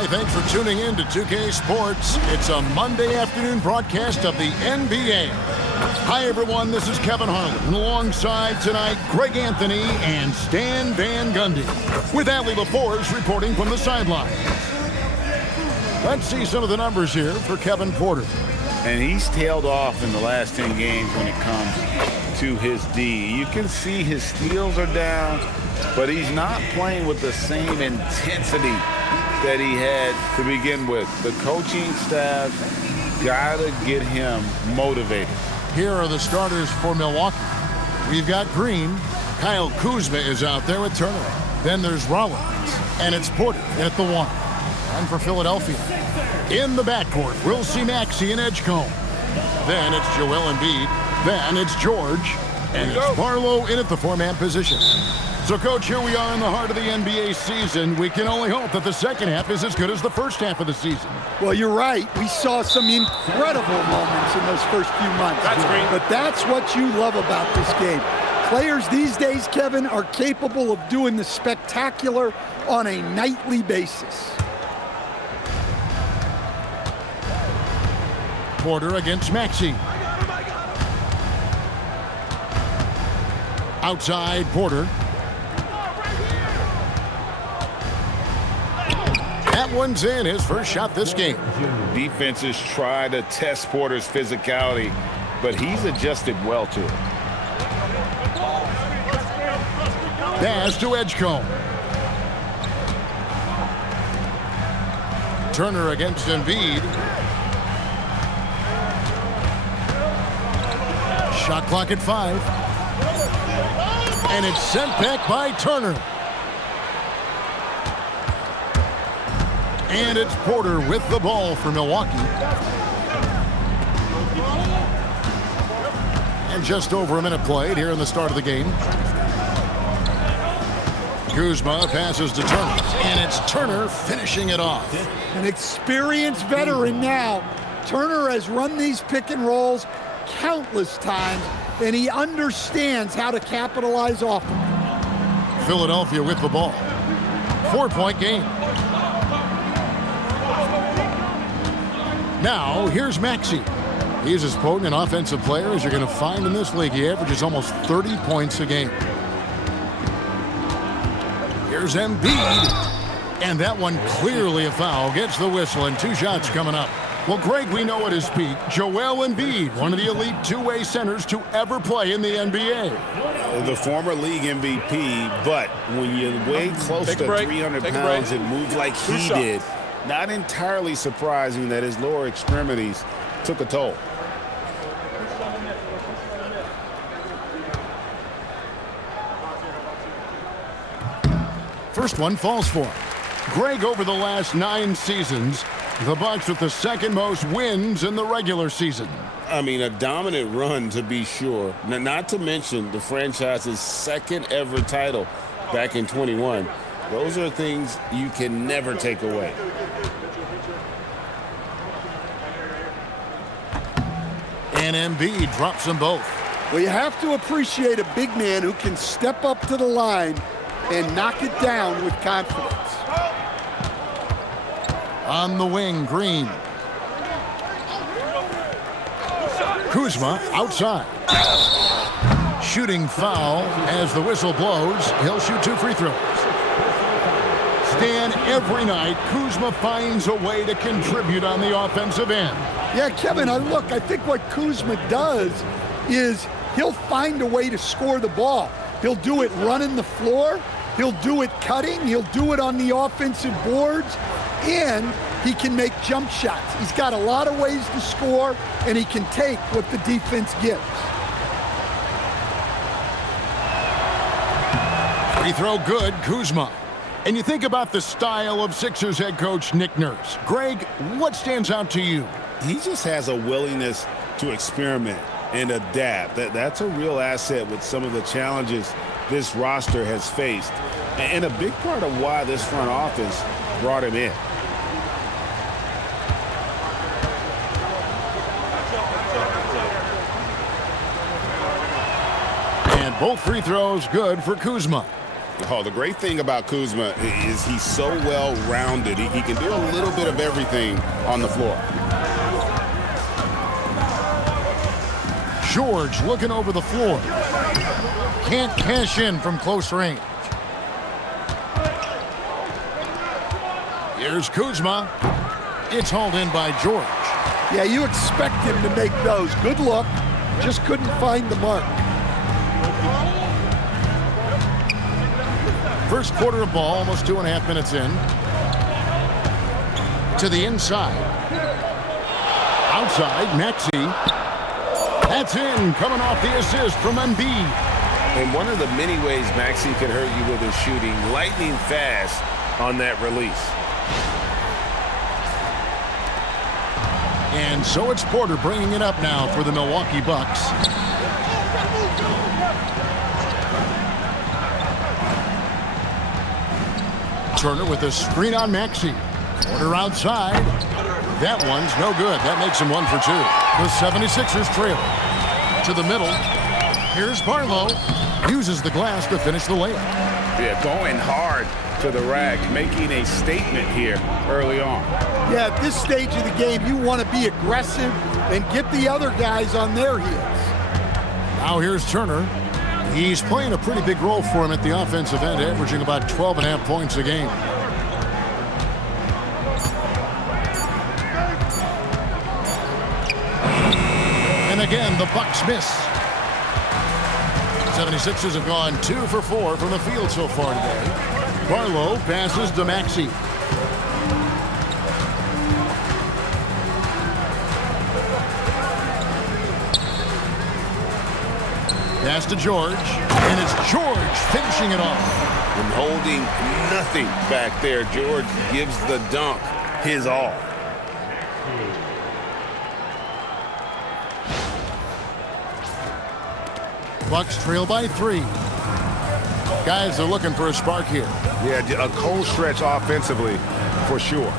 Hi, thanks for tuning in to 2K Sports. It's a Monday afternoon broadcast of the NBA. Hi, everyone. This is Kevin Harlan. And alongside tonight, Greg Anthony and Stan Van Gundy. With Allie LaForce reporting from the sideline. Let's see some of the numbers here for Kevin Porter. And he's tailed off in the last 10 games when it comes to his D. You can see his steals are down, but he's not playing with the same intensity that he had to begin with. The coaching staff got to get him motivated. Here are the starters for Milwaukee. We've got Green. Kyle Kuzma is out there with Turner. Then there's Rollins. And it's Porter at the 1. And for Philadelphia, in the backcourt, we'll see Maxey and Edgecombe. Then it's Joel Embiid. Then it's George. And it's Barlow in at the 4-man position. So, Coach, here we are in the heart of the NBA season. We can only hope that the second half is as good as the first half of the season. Well, you're right. We saw some incredible moments in those first few months. That's great. But that's what you love about this game. Players these days, Kevin, are capable of doing the spectacular on a nightly basis. Porter against Maxey. Outside Porter. That one's in, his first shot this game. Defenses try to test Porter's physicality, but he's adjusted well to it. Pass to Edgecombe. Turner against Embiid. Shot clock at 5. And it's sent back by Turner. And it's Porter with the ball for Milwaukee. And just over a minute played here in the start of the game. Kuzma passes to Turner. And it's Turner finishing it off. An experienced veteran now. Turner has run these pick and rolls countless times, and he understands how to capitalize off them. Philadelphia with the ball. 4-point game. Now, here's Maxey. He's as potent an offensive player as you're going to find in this league. He averages almost 30 points a game. Here's Embiid. And that one clearly a foul. Gets the whistle, and 2 shots coming up. Well, Greg, we know at his peak, Joel Embiid, one of the elite two-way centers to ever play in the NBA. The former league MVP, but when you weigh close to 300 pounds and move like he did, not entirely surprising that his lower extremities took a toll. First one falls for him. Greg, over the last 9 seasons, the Bucks with the second most wins in the regular season. I mean, a dominant run to be sure. Now, not to mention the franchise's second ever title back in 21. Those are things you can never take away. And Embiid drops them both. Well, you have to appreciate a big man who can step up to the line and knock it down with confidence. On the wing, Green. Kuzma outside. Shooting foul as the whistle blows. He'll shoot 2 free throws. Stan, every night, Kuzma finds a way to contribute on the offensive end. Yeah, Kevin, I think what Kuzma does is he'll find a way to score the ball. He'll do it running the floor. He'll do it cutting. He'll do it on the offensive boards. And he can make jump shots. He's got a lot of ways to score, and he can take what the defense gives. Free throw good, Kuzma. And you think about the style of Sixers head coach Nick Nurse. Greg, what stands out to you? He just has a willingness to experiment and adapt. That's a real asset with some of the challenges this roster has faced. And a big part of why this front office brought him in. And both free throws good for Kuzma. Oh, the great thing about Kuzma is he's so well-rounded. He can do a little bit of everything on the floor. George looking over the floor. Can't cash in from close range. Here's Kuzma. It's hauled in by George. Yeah, you expect him to make those. Good look. Just couldn't find the mark. First quarter of ball, almost 2.5 minutes in. To the inside. Outside, Maxey. That's in, coming off the assist from Embiid. And one of the many ways Maxey can hurt you with his shooting, lightning fast on that release. And so it's Porter bringing it up now for the Milwaukee Bucks. Turner with a screen on Maxey. Porter outside. That one's no good. That makes him 1 for 2. The 76ers trail. To the middle. Here's Barlow. Uses the glass to finish the layup. Yeah, going hard to the rack, making a statement here early on. Yeah, at this stage of the game, you want to be aggressive and get the other guys on their heels. Now here's Turner. He's playing a pretty big role for him at the offensive end, averaging about 12.5 points a game. And again, the Bucks miss. 76ers have gone 2 for 4 from the field so far today. Barlow passes to Maxey. Pass to George, and it's George finishing it off. And holding nothing back there, George gives the dunk his all. Bucks trail by 3. Guys are looking for a spark here. Yeah, a cold stretch offensively for sure.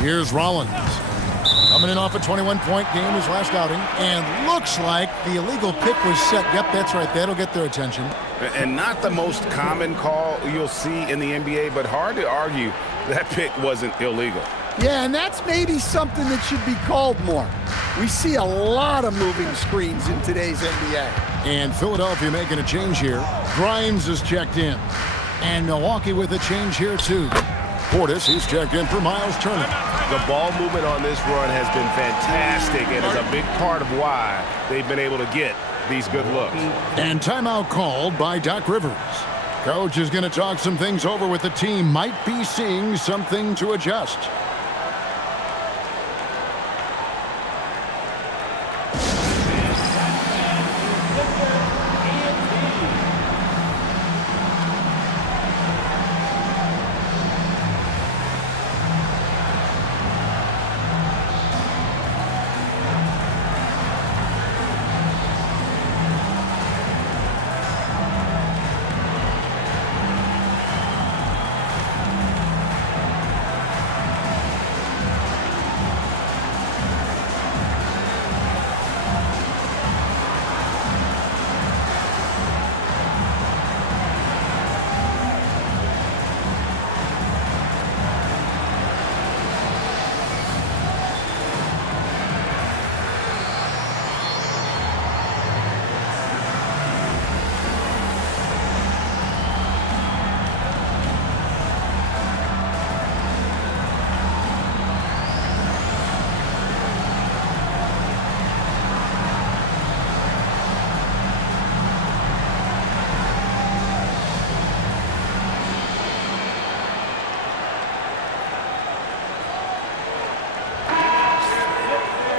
Here's Rollins. Coming in off a 21-point game his last outing. And looks like the illegal pick was set. Yep, that's right. That'll get their attention. And not the most common call you'll see in the NBA, but hard to argue that pick wasn't illegal. Yeah, and that's maybe something that should be called more. We see a lot of moving screens in today's NBA. And Philadelphia making a change here. Grimes is checked in. And Milwaukee with a change here, too. Portis, he's checked in for Miles Turner. The ball movement on this run has been fantastic and is a big part of why they've been able to get these good looks. And timeout called by Doc Rivers. Coach is going to talk some things over with the team. Might be seeing something to adjust.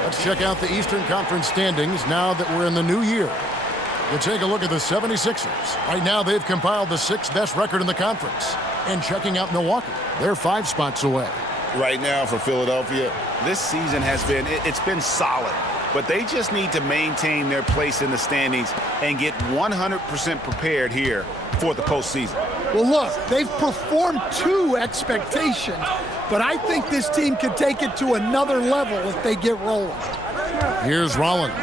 Let's check out the Eastern Conference standings now that we're in the new year. You take a look at the 76ers. Right now, they've compiled the 6th best record in the conference. And checking out Milwaukee, they're 5 spots away. Right now for Philadelphia, this season has been, it's been solid. But they just need to maintain their place in the standings and get 100% prepared here for the postseason. Well, look, they've performed to expectations, but I think this team can take it to another level if they get rolling. Here's Rollins.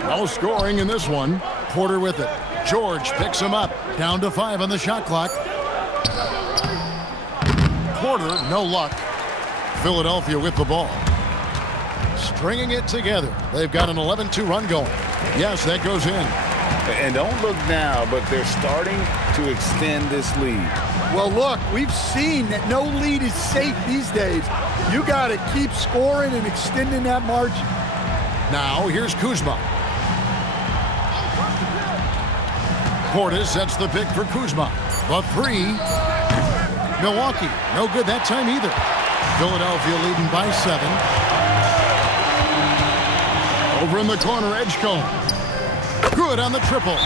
No scoring in this one. Porter with it. George picks him up. Down to 5 on the shot clock. Porter, no luck. Philadelphia with the ball. Stringing it together. They've got an 11-2 run going. Yes, that goes in. And don't look now, but they're starting to extend this lead. Well, look, we've seen that no lead is safe these days. You got to keep scoring and extending that margin. Now, here's Kuzma. Portis sets the pick for Kuzma. The 3. Milwaukee, no good that time either. Philadelphia leading by 7. Over in the corner, Edgecombe. Good on the triple.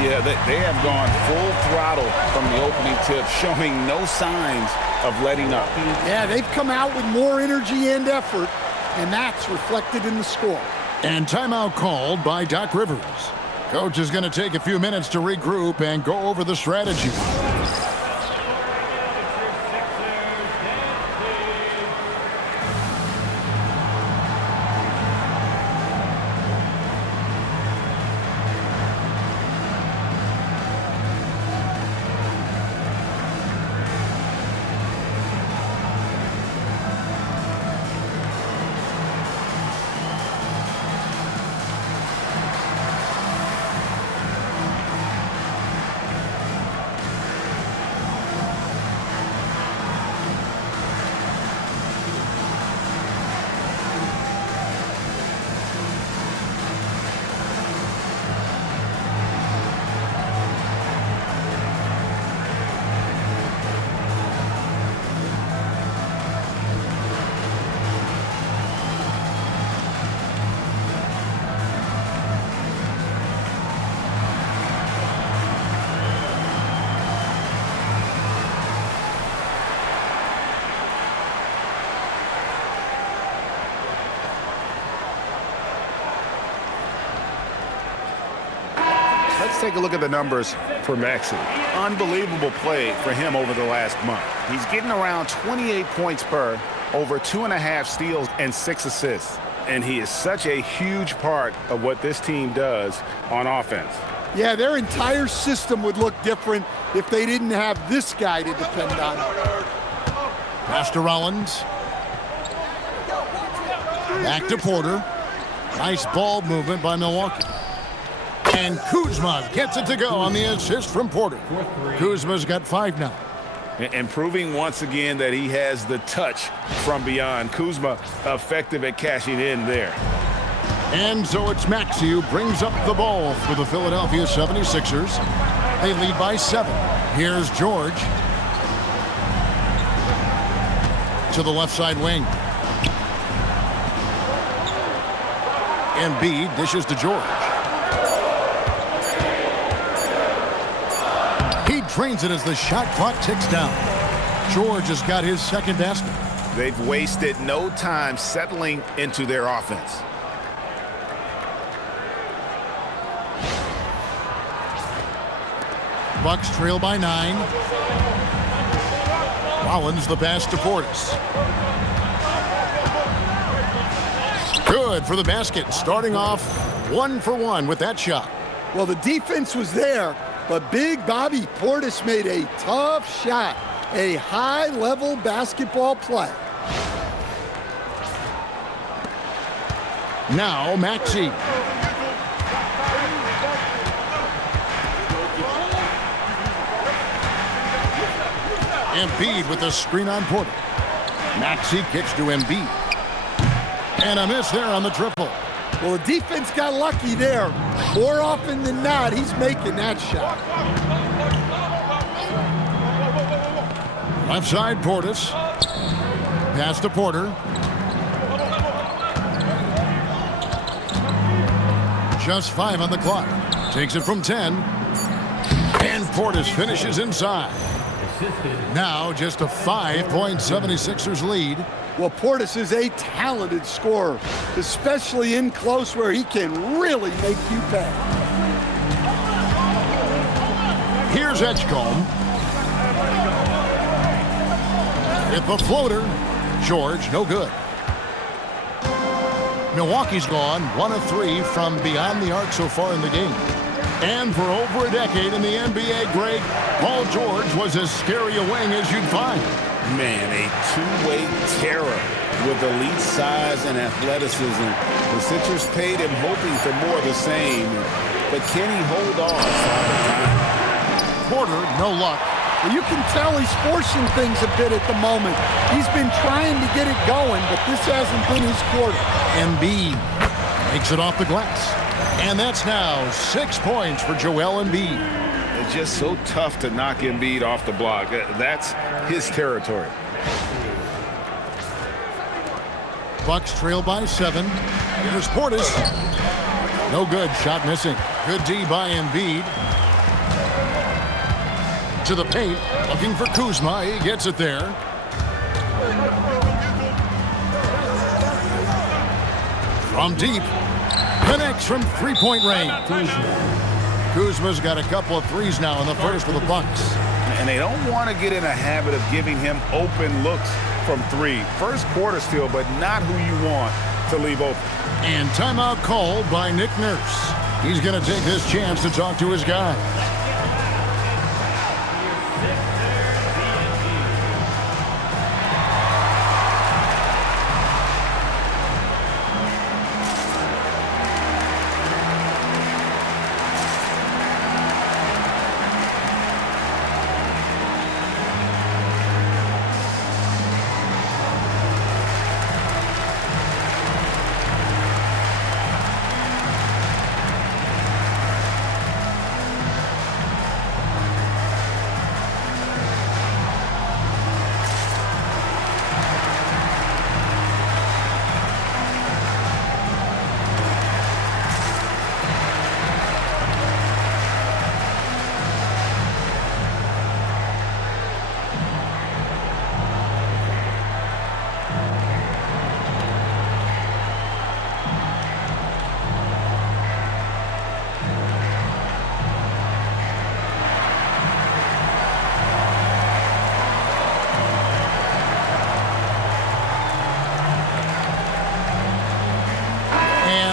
Yeah, they have gone full throttle from the opening tip, showing no signs of letting up. Yeah, they've come out with more energy and effort, and that's reflected in the score. And timeout called by Doc Rivers. Coach is going to take a few minutes to regroup and go over the strategy. Let's take a look at the numbers for Maxey. Unbelievable play for him over the last month. He's getting around 28 points per, over 2.5 steals and 6 assists. And he is such a huge part of what this team does on offense. Yeah, their entire system would look different if they didn't have this guy to depend on. Pass to Rollins. Back to Porter. Nice ball movement by Milwaukee. And Kuzma gets it to go on the assist from Porter. Kuzma's got 5 now. And proving once again that he has the touch from beyond. Kuzma effective at cashing in there. And so it's Maxey who brings up the ball for the Philadelphia 76ers. They lead by 7. Here's George. To the left side wing. Embiid dishes to George. He drains it as the shot clock ticks down. George has got his second basket. They've wasted no time settling into their offense. Bucks trail by 9. Rollins the pass to Portis. Good for the basket. Starting off 1 for 1 with that shot. Well, the defense was there, but big Bobby Portis made a tough shot. A high-level basketball play. Now Maxey. Embiid with the screen on Porter. Maxey kicks to Embiid. And a miss there on the triple. Well, the defense got lucky there. More often than not, he's making that shot. Left side, Portis. Pass to Porter. Just 5 on the clock. Takes it from 10. And Portis finishes inside. Now just a 5-point 76ers lead. Well, Portis is a talented scorer, especially in close where he can really make you pay. Here's Edgecombe. With the floater. George, no good. Milwaukee's gone 1 of 3 from beyond the arc so far in the game. And for over a decade in the NBA, Greg, Paul George was as scary a wing as you'd find. Man, a two-way terror with elite size and athleticism. The Sixers paid him hoping for more of the same, but can he hold on? Porter, no luck. You can tell he's forcing things a bit at the moment. He's been trying to get it going, but this hasn't been his quarter. Embiid takes it off the glass. And that's now 6 points for Joel Embiid. It's just so tough to knock Embiid off the block. That's his territory. Bucks trail by 7. Here's Portis. No good. Shot missing. Good D by Embiid. To the paint. Looking for Kuzma. He gets it there. From deep. Connects from three-point range. Kuzma's got a couple of threes now in the first for the Bucks. And they don't want to get in a habit of giving him open looks from three. First quarter still, but not who you want to leave open. And timeout called by Nick Nurse. He's going to take this chance to talk to his guy.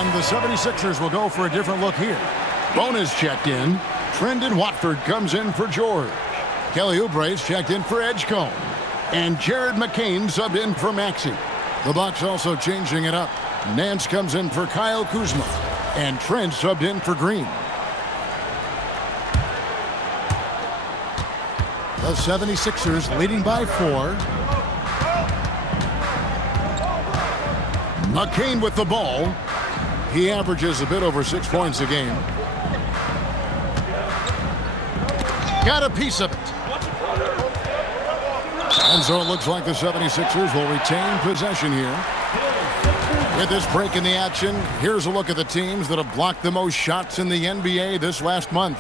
The 76ers will go for a different look here. Bonus checked in. Trendon Watford comes in for George. Kelly Oubre's checked in for Edgecombe. And Jared McCain subbed in for Maxey. The Bucks also changing it up. Nance comes in for Kyle Kuzma. And Trent subbed in for Green. The 76ers leading by 4. McCain with the ball. He averages a bit over 6 points a game. Got a piece of it. And so it looks like the 76ers will retain possession here. With this break in the action, here's a look at the teams that have blocked the most shots in the NBA this last month.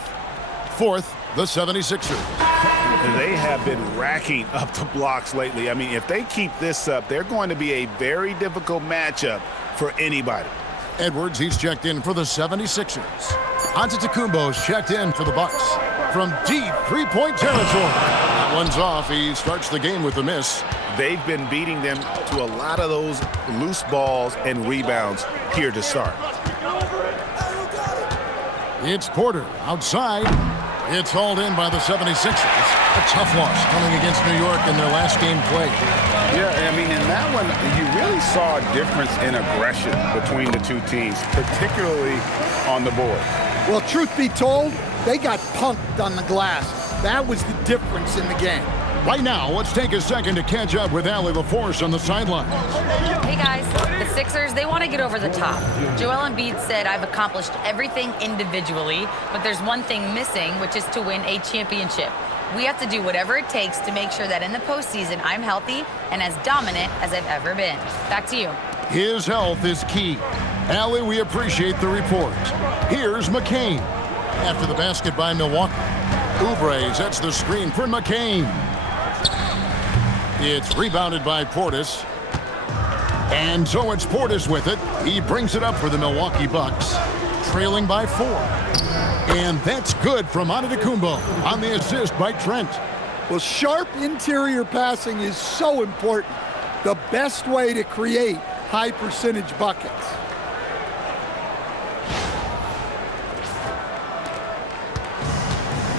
Fourth, the 76ers. They have been racking up the blocks lately. I mean, if they keep this up, they're going to be a very difficult matchup for anybody. Edwards, he's checked in for the 76ers. Antetokounmpo's checked in for the Bucks. From deep three-point territory. That one's off. He starts the game with a miss. They've been beating them to a lot of those loose balls and rebounds here to start. It's Porter outside. It's hauled in by the 76ers. A tough loss coming against New York in their last game played. Yeah, I mean, in that one, you really saw a difference in aggression between the two teams, particularly on the board. Well, truth be told, they got punked on the glass. That was the difference in the game. Right now, let's take a second to catch up with Allie LaForce on the sidelines. Hey guys, the Sixers, they want to get over the top. Joel Embiid said, I've accomplished everything individually, but there's one thing missing, which is to win a championship. We have to do whatever it takes to make sure that in the postseason, I'm healthy and as dominant as I've ever been. Back to you. His health is key. Allie, we appreciate the report. Here's McCain. After the basket by Milwaukee. Oubre sets the screen for McCain. It's rebounded by Portis. And so it's Portis with it. He brings it up for the Milwaukee Bucks, trailing by 4. And that's good from Antetokounmpo on the assist by Trent. Well, sharp interior passing is so important. The best way to create high percentage buckets.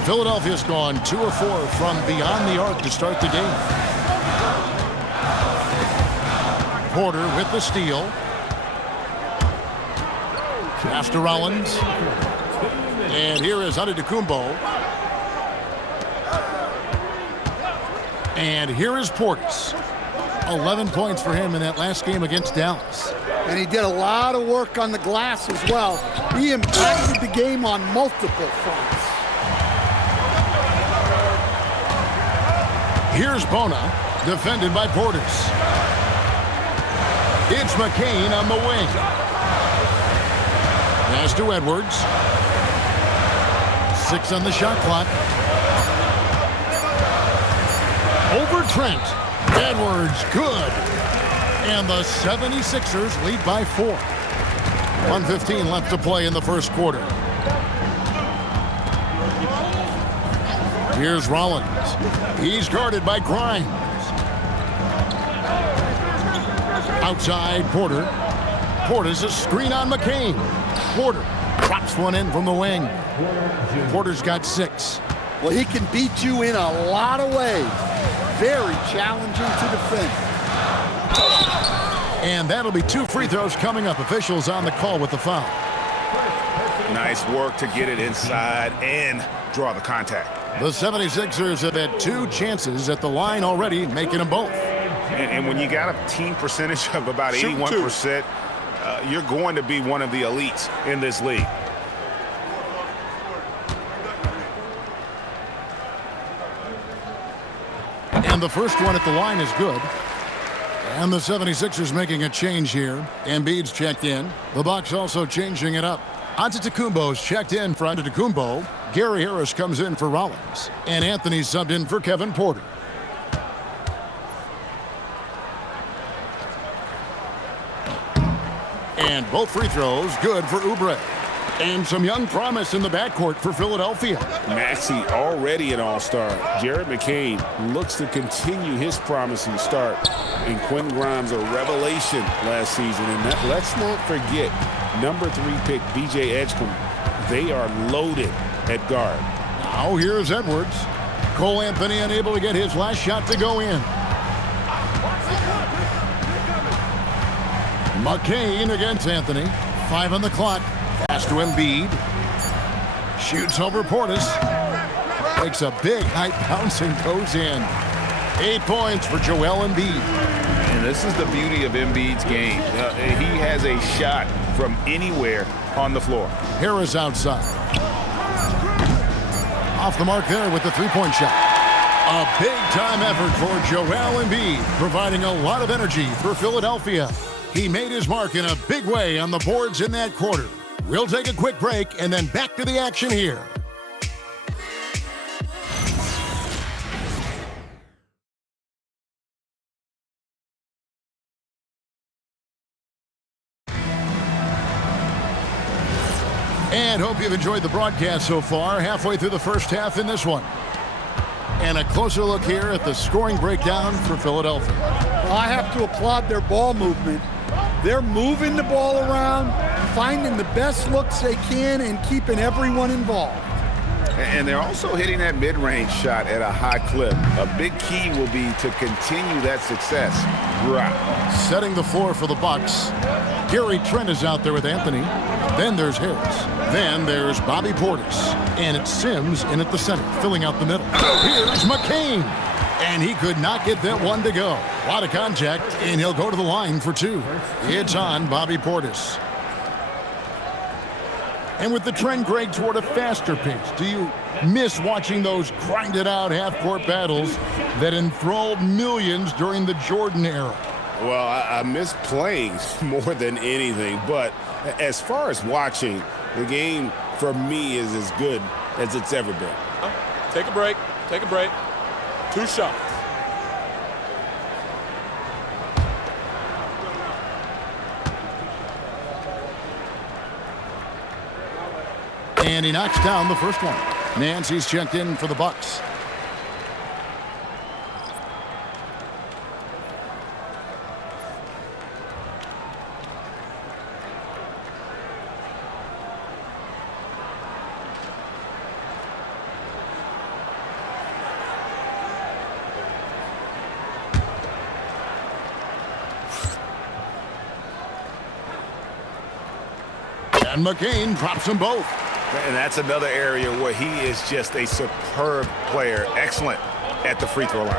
Philadelphia's gone 2 of 4 from beyond the arc to start the game. Porter with the steal. Pass to Rollins. And here is Antetokounmpo. And here is Portis. 11 points for him in that last game against Dallas. And he did a lot of work on the glass as well. He impacted the game on multiple fronts. Here's Bona, defended by Portis. It's McCain on the wing. Pass to Edwards. 6 on the shot clock. Over Trent. Edwards, good. And the 76ers lead by 4. 1:15 left to play in the first quarter. Here's Rollins. He's guarded by Grimes. Outside, Porter. Porter's a screen on McCain. Porter drops one in from the wing. Porter's got 6. Well, he can beat you in a lot of ways. Very challenging to defend. And that'll be 2 free throws coming up. Officials on the call with the foul. Nice work to get it inside and draw the contact. The 76ers have had 2 chances at the line already, making them both. And when you got a team percentage of about 81%, you're going to be one of the elites in this league. And the first one at the line is good. And the 76ers making a change here. Embiid's checked in. The Bucks also changing it up. Antetokounmpo's checked in for Antetokounmpo. Gary Harris comes in for Rollins. And Anthony subbed in for Kevin Porter. And both free throws good for Oubre. And some young promise in the backcourt for Philadelphia. Maxey already an all-star. Jared McCain looks to continue his promising start. And Quentin Grimes a revelation last season. And let's not forget, number 3 pick B.J. Edgecombe. They are loaded at guard. Now here's Edwards. Cole Anthony unable to get his last shot to go in. McCain against Anthony. 5 on the clock. Pass to Embiid. Shoots over Portis. Makes a big high bounce and goes in. 8 points for Joel Embiid. And this is the beauty of Embiid's game. He has a shot from anywhere on the floor. Harris outside. Off the mark there with the 3-point shot. A big-time effort for Joel Embiid, providing a lot of energy for Philadelphia. He made his mark in a big way on the boards in that quarter. We'll take a quick break and then back to the action here. And hope you've enjoyed the broadcast so far. Halfway through the first half in this one. And a closer look here at the scoring breakdown for Philadelphia. Well, I have to applaud their ball movement. They're moving the ball around, finding the best looks they can, and keeping everyone involved. And they're also hitting that mid-range shot at a high clip. A big key will be to continue that success throughout. Setting the floor for the Bucks. Gary Trent is out there with Anthony. Then there's Harris. Then there's Bobby Portis. And it's Sims in at the center, filling out the middle. Here's McCain. And he could not get that one to go. A lot of contact, and he'll go to the line for 2. It's on Bobby Portis. And with the trend, Greg, toward a faster pace, do you miss watching those grinded-out half-court battles that enthralled millions during the Jordan era? Well, I miss playing more than anything, but as far as watching, the game for me is as good as it's ever been. Take a break. Take a break. 2 shots. And he knocks down the first one. Nancy's checked in for the Bucks. And McCain drops them both. And that's another area where he is just a superb player. Excellent at the free throw line.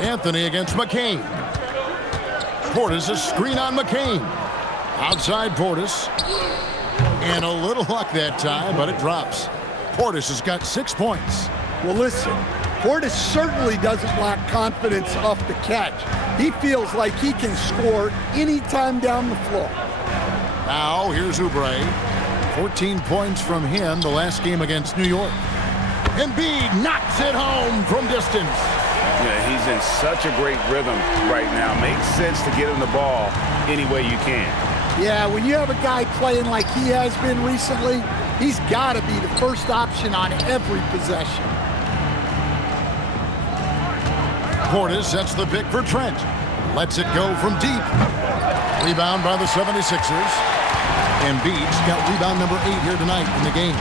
Anthony against McCain. Portis a screen on McCain. Outside Portis. And a little luck that time, but it drops. Portis has got 6 points. Well, listen, Portis certainly doesn't lack confidence off the catch. He feels like he can score anytime down the floor. Now, here's Oubre. 14 points from him the last game against New York. Embiid knocks it home from distance. Yeah, he's in such a great rhythm right now. Makes sense to get him the ball any way you can. Yeah, when you have a guy playing like he has been recently, he's got to be the first option on every possession. Portis sets the pick for Trent. Lets it go from deep. Rebound by the 76ers. Embiid's got rebound number 8 here tonight in the game.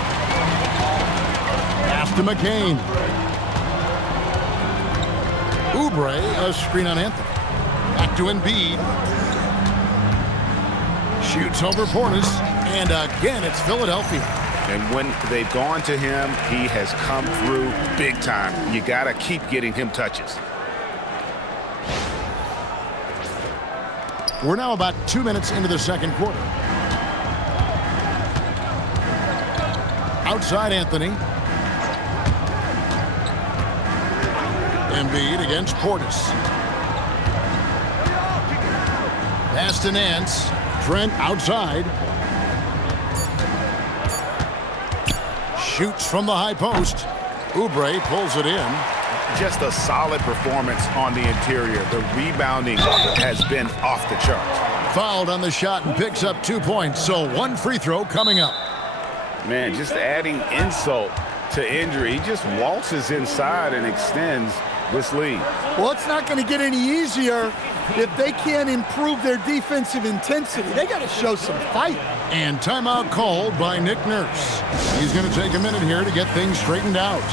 Pass to McCain. Oubre, a screen on Anthony. Back to Embiid. Shoots over Portis. And again, it's Philadelphia. And when they've gone to him, he has come through big time. You got to keep getting him touches. We're now about 2 minutes into the second quarter. Outside Anthony. Embiid against Portis. Pass to Nance. Trent outside. Shoots from the high post. Oubre pulls it in. Just a solid performance on the interior. The rebounding has been off the charts. Fouled on the shot and picks up 2 points, so 1 free throw coming up. Man, just adding insult to injury. He just waltzes inside and extends this lead. Well, it's not going to get any easier if they can't improve their defensive intensity. They got to show some fight. And timeout called by Nick Nurse. He's going to take a minute here to get things straightened out.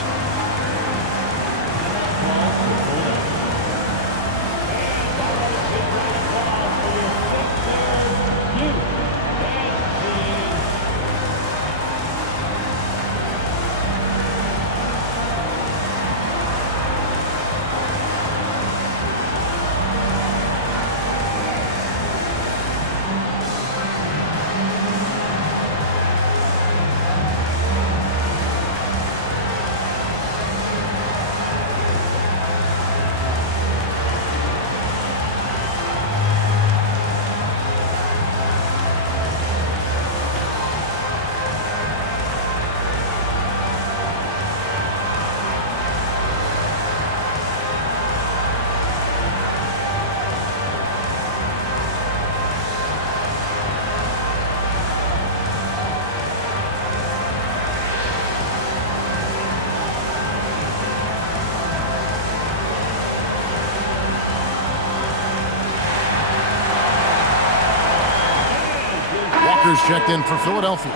Walker's checked in for Philadelphia.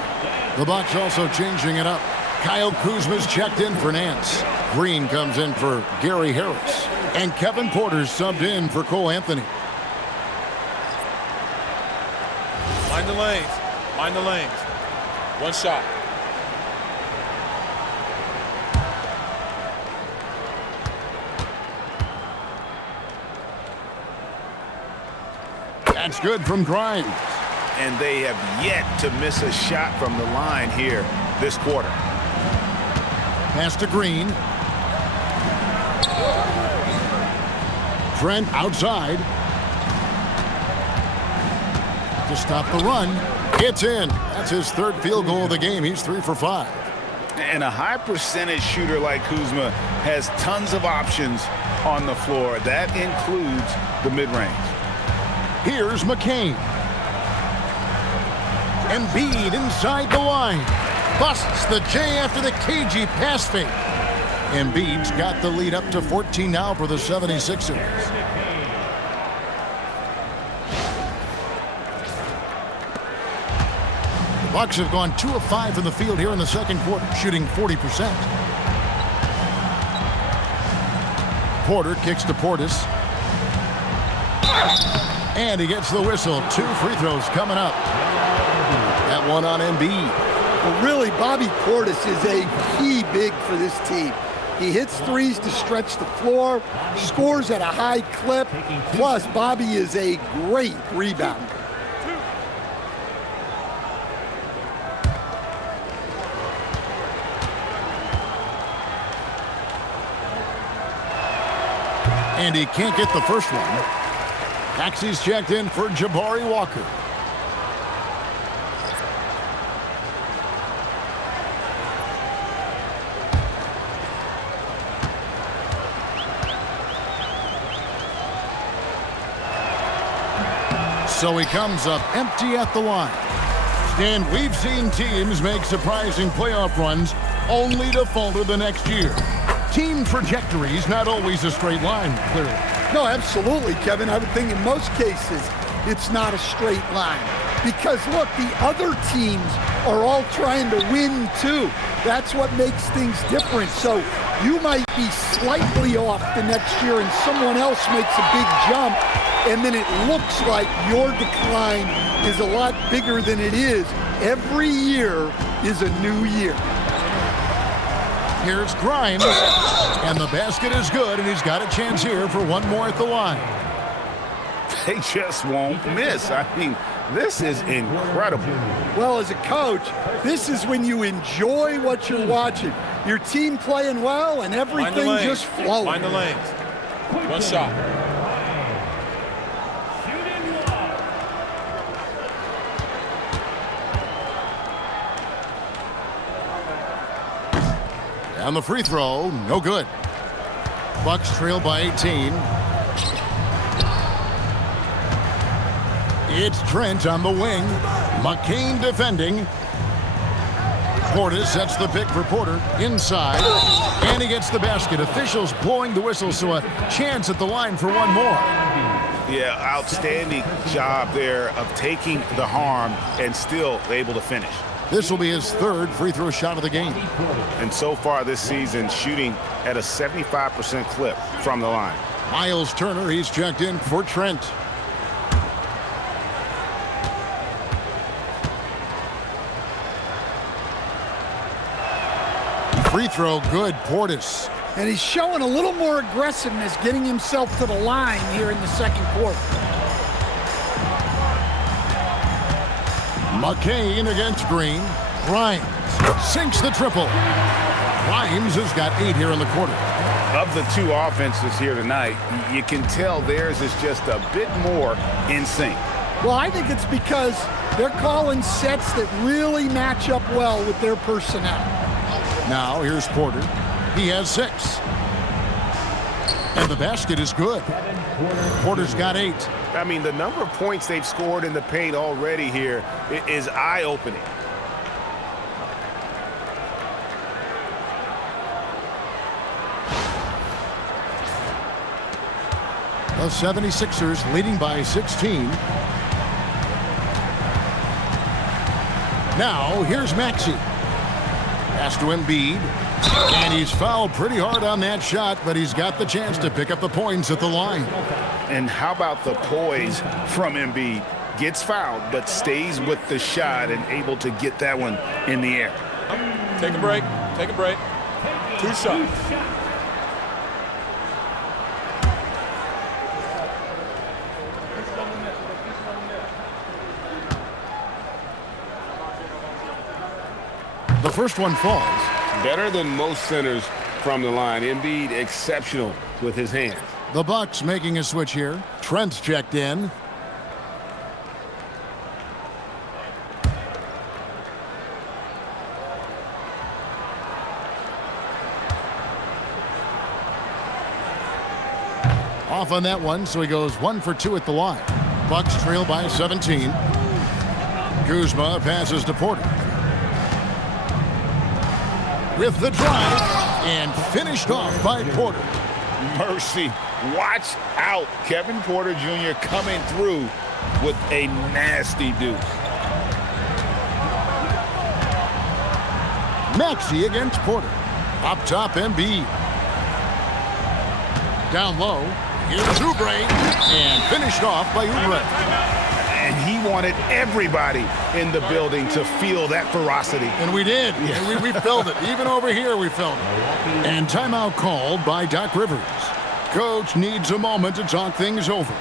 The Bucks also changing it up. Kyle Kuzma's checked in for Nance. Green comes in for Gary Harris. And Kevin Porter's subbed in for Cole Anthony. Mind the lanes. Mind the lanes. One shot. That's good from Grimes. And they have yet to miss a shot from the line here this quarter. Pass to Green. Trent outside. To stop the run. It's in. That's his 3rd field goal of the game. He's 3 for 5. And a high percentage shooter like Kuzma has tons of options on the floor. That includes the mid-range. Here's McCain. Embiid inside the line. Busts the J after the cagey pass fake. Embiid's got the lead up to 14 now for the 76ers. The Bucks have gone 2 of 5 from the field here in the second quarter, shooting 40%. Porter kicks to Portis. And he gets the whistle. 2 free throws coming up. That one on Embiid. Well, really, Bobby Portis is a key big for this team. He hits threes to stretch the floor, scores at a high clip, plus Bobby is a great rebounder. And he can't get the first one. Maxey's checked in for Jabari Walker. So he comes up empty at the line. And we've seen teams make surprising playoff runs only to falter the next year. Team trajectories not always a straight line, clearly. No, absolutely, Kevin. I would think in most cases it's not a straight line. Because, look, the other teams are all trying to win, too. That's what makes things different. So you might be slightly off the next year and someone else makes a big jump, and then it looks like your decline is a lot bigger than it is. Every year is a new year. Here's Grimes, and the basket is good, and he's got a chance here for one more at the line. They just won't miss. I mean, this is incredible. Well, as a coach, this is when you enjoy what you're watching. Your team playing well and everything just flowing. Find the lanes. One shot. On the free throw, no good. Bucks trail by 18. It's Trent on the wing. McCain defending. Portis sets the pick for Porter inside. And he gets the basket. Officials blowing the whistle, so a chance at the line for one more. Yeah, outstanding job there of taking the harm and still able to finish. This will be his 3rd free throw shot of the game. And so far this season, shooting at a 75% clip from the line. Miles Turner, he's checked in for Trent. Free throw good, Portis. And he's showing a little more aggressiveness getting himself to the line here in the second quarter. McCain against Green. Grimes sinks the triple. Grimes has got 8 here in the quarter. Of the 2 offenses here tonight, you can tell theirs is just a bit more in sync. Well, I think it's because they're calling sets that really match up well with their personnel. Now here's Porter. He has 6. And the basket is good. Porter's got 8. I mean, the number of points they've scored in the paint already here is eye-opening. The 76ers leading by 16. Now here's Maxey. Pass to Embiid. And he's fouled pretty hard on that shot, but he's got the chance to pick up the points at the line. And how about the poise from Embiid? Gets fouled, but stays with the shot and able to get that one in the air. Take a break. Take a break. 2 shots. The first one falls. Better than most centers from the line. Embiid exceptional with his hands. The Bucks making a switch here. Trent's checked in. Off on that one, so he goes 1 for 2 at the line. Bucks trail by 17. Kuzma passes to Porter. With the drive, and finished off by Porter. Mercy. Watch out. Kevin Porter Jr. coming through with a nasty deuce. Maxey against Porter. Up top, Embiid. Down low, Here's Oubre, and finished off by Oubre. And he wanted everybody in the building to feel that ferocity. And we did. Yeah. We felt it. Even over here, we felt it. And timeout called by Doc Rivers. Coach needs a moment to talk things over.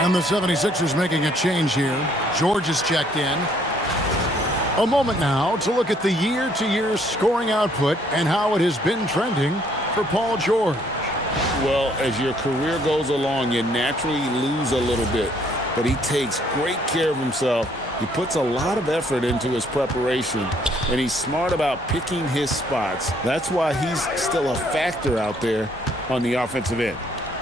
And the 76ers making a change here. George is checked in. A moment now to look at the year-to-year scoring output and how it has been trending for Paul George. Well, as your career goes along, you naturally lose a little bit. But he takes great care of himself. He puts a lot of effort into his preparation, and he's smart about picking his spots. That's why he's still a factor out there on the offensive end.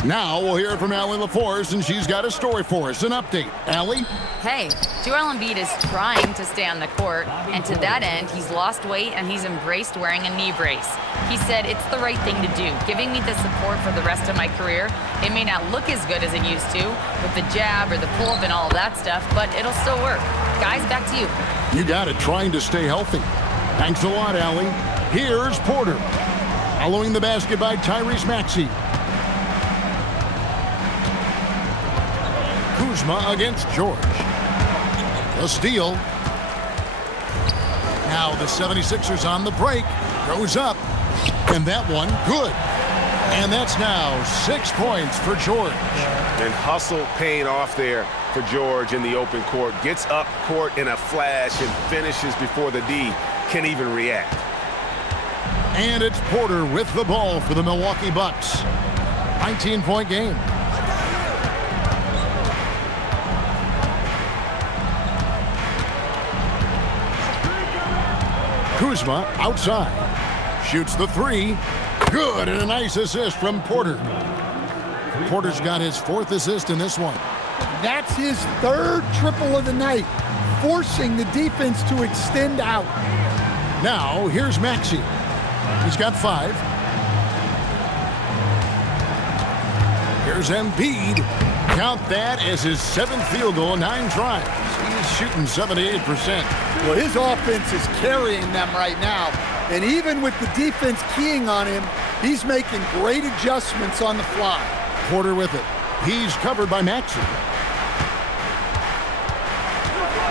Now we'll hear from Allie LaForce, and she's got a story for us. An update. Allie? Hey, Joel Embiid is trying to stay on the court, and to that end, he's lost weight and he's embraced wearing a knee brace. He said, it's the right thing to do, giving me the support for the rest of my career. It may not look as good as it used to with the jab or the pull-up and all that stuff, but it'll still work. Guys, back to you. You got it, trying to stay healthy. Thanks a lot, Allie. Here's Porter. Following the basket by Tyrese Maxey. Kuzma against George. The steal. Now the 76ers on the break. Goes up. And that one, good. And that's now 6 points for George. And hustle paying off there for George in the open court. Gets up court in a flash and finishes before the D can even react. And it's Porter with the ball for the Milwaukee Bucks. 19-point game. Kuzma outside. Shoots the three. Good, and a nice assist from Porter. Porter's got his 4th assist in this one. That's his 3rd triple of the night, forcing the defense to extend out. Now, here's Maxey. He's got 5. Here's Embiid. Count that as his 7th field goal, 9 tries. He's shooting 78%. Well, his offense is carrying them right now. And even with the defense keying on him, he's making great adjustments on the fly. Porter with it. He's covered by Maxey.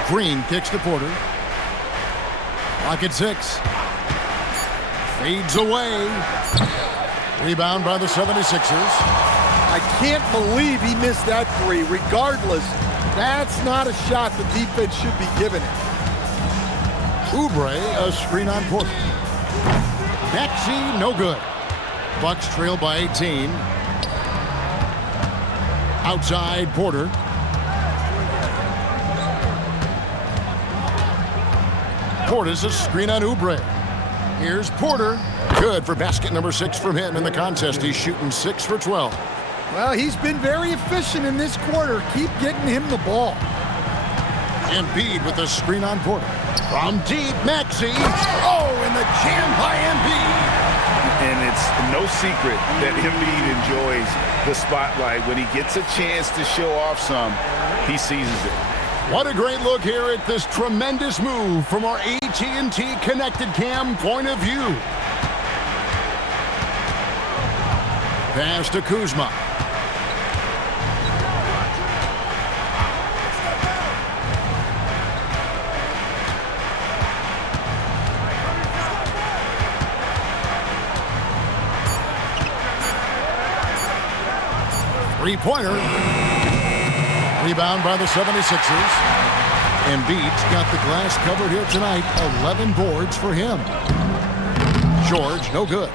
Green kicks to Porter. Clock at 6. Fades away. Rebound by the 76ers. I can't believe he missed that 3. Regardless, that's not a shot the defense should be giving it. Oubre, a screen on Porter. Maxey, no good. Bucks trail by 18. Outside, Porter. Porter's a screen on Oubre. Here's Porter. Good for basket number 6 from him in the contest. He's shooting 6 for 12. Well, he's been very efficient in this quarter. Keep getting him the ball. Embiid with a screen on Porter. From deep, Maxey. Oh, and the jam by Embiid. And it's no secret that Embiid enjoys the spotlight. When he gets a chance to show off some, he seizes it. What a great look here at this tremendous move from our AT&T Connected Cam point of view. Pass to Kuzma. Three-pointer. Rebound by the 76ers. Embiid's got the glass covered here tonight. 11 boards for him. George, no good.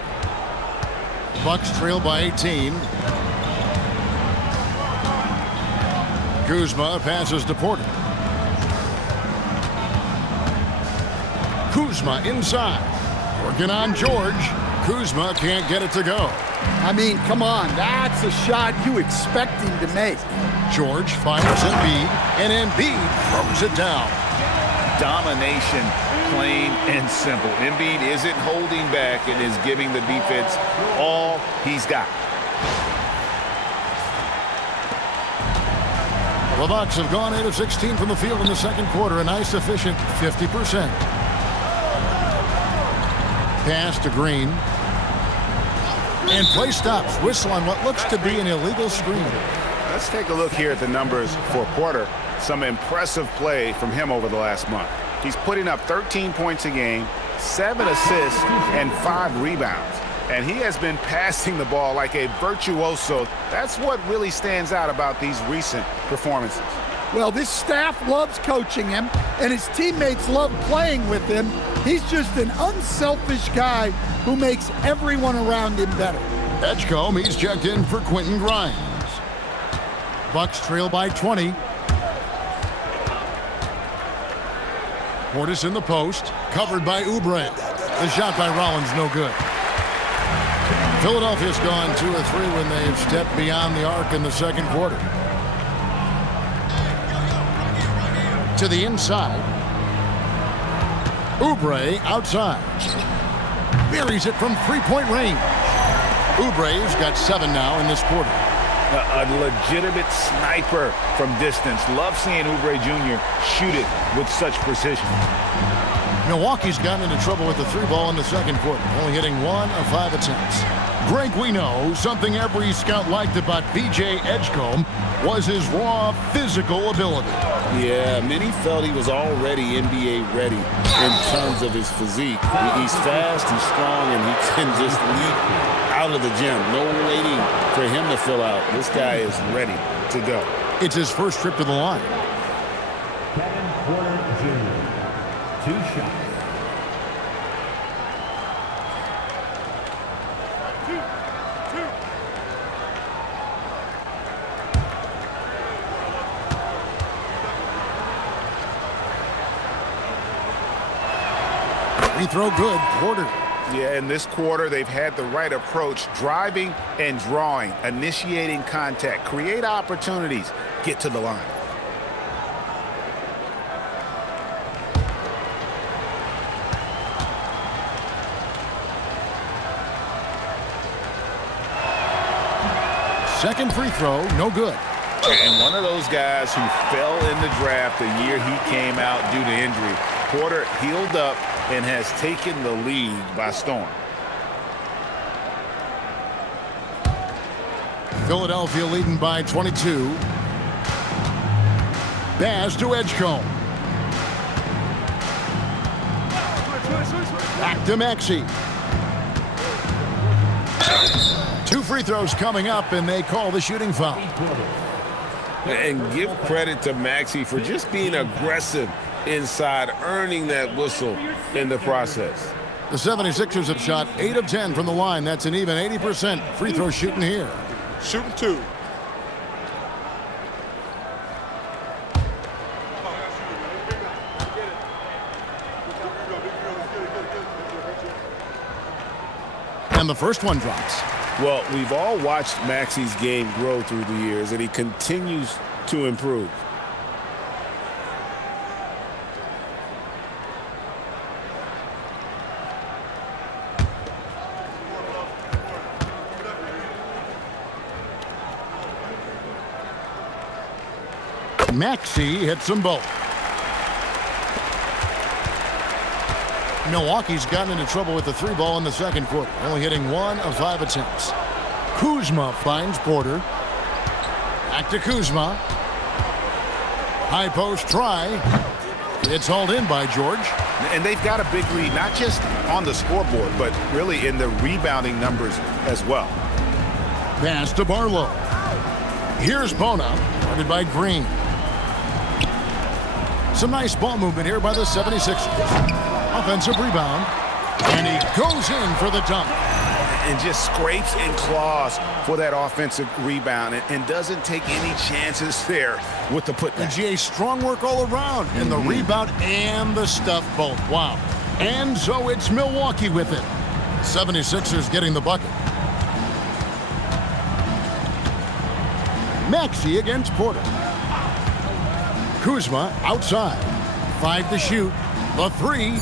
Bucks trail by 18. Kuzma passes to Porter. Kuzma inside. Working on George. Kuzma can't get it to go. I mean, come on. That's a shot you expect him to make. George finds Embiid, and Embiid throws it down. Domination, plain and simple. Embiid isn't holding back and is giving the defense all he's got. The Bucks have gone 8 of 16 from the field in the second quarter, a nice efficient 50%. Pass to Green. And play stops. Whistle on what looks to be an illegal screen. Let's take a look here at the numbers for Porter. Some impressive play from him over the last month. He's putting up 13 points a game, 7 assists, and 5 rebounds. And he has been passing the ball like a virtuoso. That's what really stands out about these recent performances. Well, this staff loves coaching him, and his teammates love playing with him. He's just an unselfish guy who makes everyone around him better. Edgecombe, he's checked in for Quentin Grimes. Bucks trail by 20. Portis in the post, covered by Oubre. The shot by Rollins, no good. Philadelphia's gone 2 of 3 when they've stepped beyond the arc in the second quarter. To the inside. Oubre outside. Buries it from three-point range. Oubre's got 7 now in this quarter. A legitimate sniper from distance. Love seeing Oubre Jr. shoot it with such precision. Milwaukee's gotten into trouble with the 3-ball in the second quarter, only hitting 1 of 5 attempts. Greg, we know something every scout liked about B.J. Edgecombe was his raw physical ability. Yeah, many felt he was already NBA ready in terms of his physique. He's fast, he's strong, and he can just leap out of the gym. No waiting for him to fill out. This guy is ready to go. It's his first trip to the line. Kevin Porter Jr. 2 shots. Free throw good, Porter. Yeah, in this quarter, they've had the right approach, driving and drawing, initiating contact, create opportunities, get to the line. Second free throw, no good. And one of those guys who fell in the draft the year he came out due to injury. Porter healed up and has taken the league by storm. Philadelphia leading by 22. Baz to Edgecombe. Back to Maxey. 2 free throws coming up, and they call the shooting foul. And give credit to Maxey for just being aggressive inside, earning that whistle in the process. The 76ers have shot 8 of 10 from the line. That's an even 80% free throw shooting here. Shooting 2. And the first one drops. Well, we've all watched Maxey's game grow through the years, and he continues to improve. Maxey hits them both. Milwaukee's gotten into trouble with the 3-ball in the second quarter, only hitting 1 of 5 attempts. Kuzma finds Porter. Back to Kuzma. High post try. It's hauled in by George. And they've got a big lead, not just on the scoreboard, but really in the rebounding numbers as well. Pass to Barlow. Here's Bona, guarded by Green. Some nice ball movement here by the 76ers. Offensive rebound. And he goes in for the dunk. And just scrapes and claws for that offensive rebound and doesn't take any chances there with the putback. And GA, strong work all around. And the rebound and the stuff both. Wow. And so it's Milwaukee with it. 76ers getting the bucket. Maxey against Porter. Kuzma outside. 5 to shoot. The 3.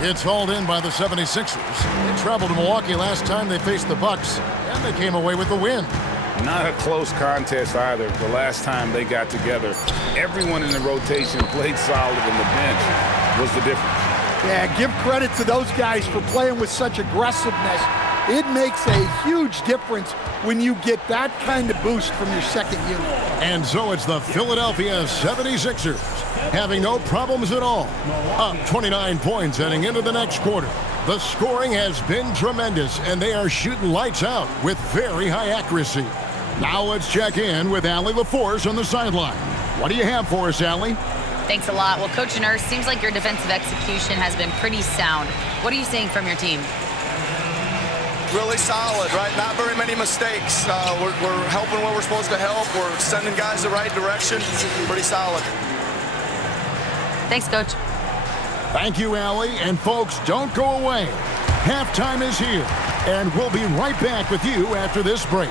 It's hauled in by the 76ers. They traveled to Milwaukee last time they faced the Bucks, and they came away with the win. Not a close contest either. The last time they got together, everyone in the rotation played solid, and the bench was the difference. Yeah, give credit to those guys for playing with such aggressiveness. It makes a huge difference when you get that kind of boost from your second unit. And so it's the Philadelphia 76ers having no problems at all. Up 29 points heading into the next quarter. The scoring has been tremendous, and they are shooting lights out with very high accuracy. Now let's check in with Allie LaForce on the sideline. What do you have for us, Allie? Thanks a lot. Well, Coach Nurse, seems like your defensive execution has been pretty sound. What are you seeing from your team? Really solid, right? Not very many mistakes. We're helping where we're supposed to help. We're sending guys the right direction. Pretty solid. Thanks, Coach. Thank you, Allie. And folks, don't go away. Halftime is here, and we'll be right back with you after this break.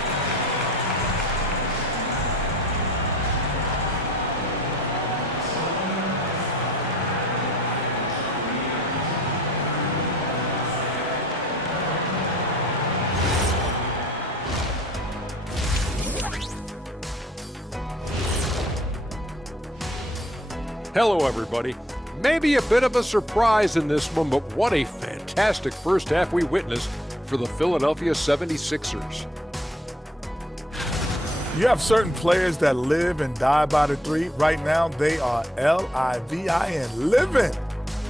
Hello, everybody. Maybe a bit of a surprise in this one, but what a fantastic first half we witnessed for the Philadelphia 76ers. You have certain players that live and die by the three. Right now, they are L-I-V-I-N, living.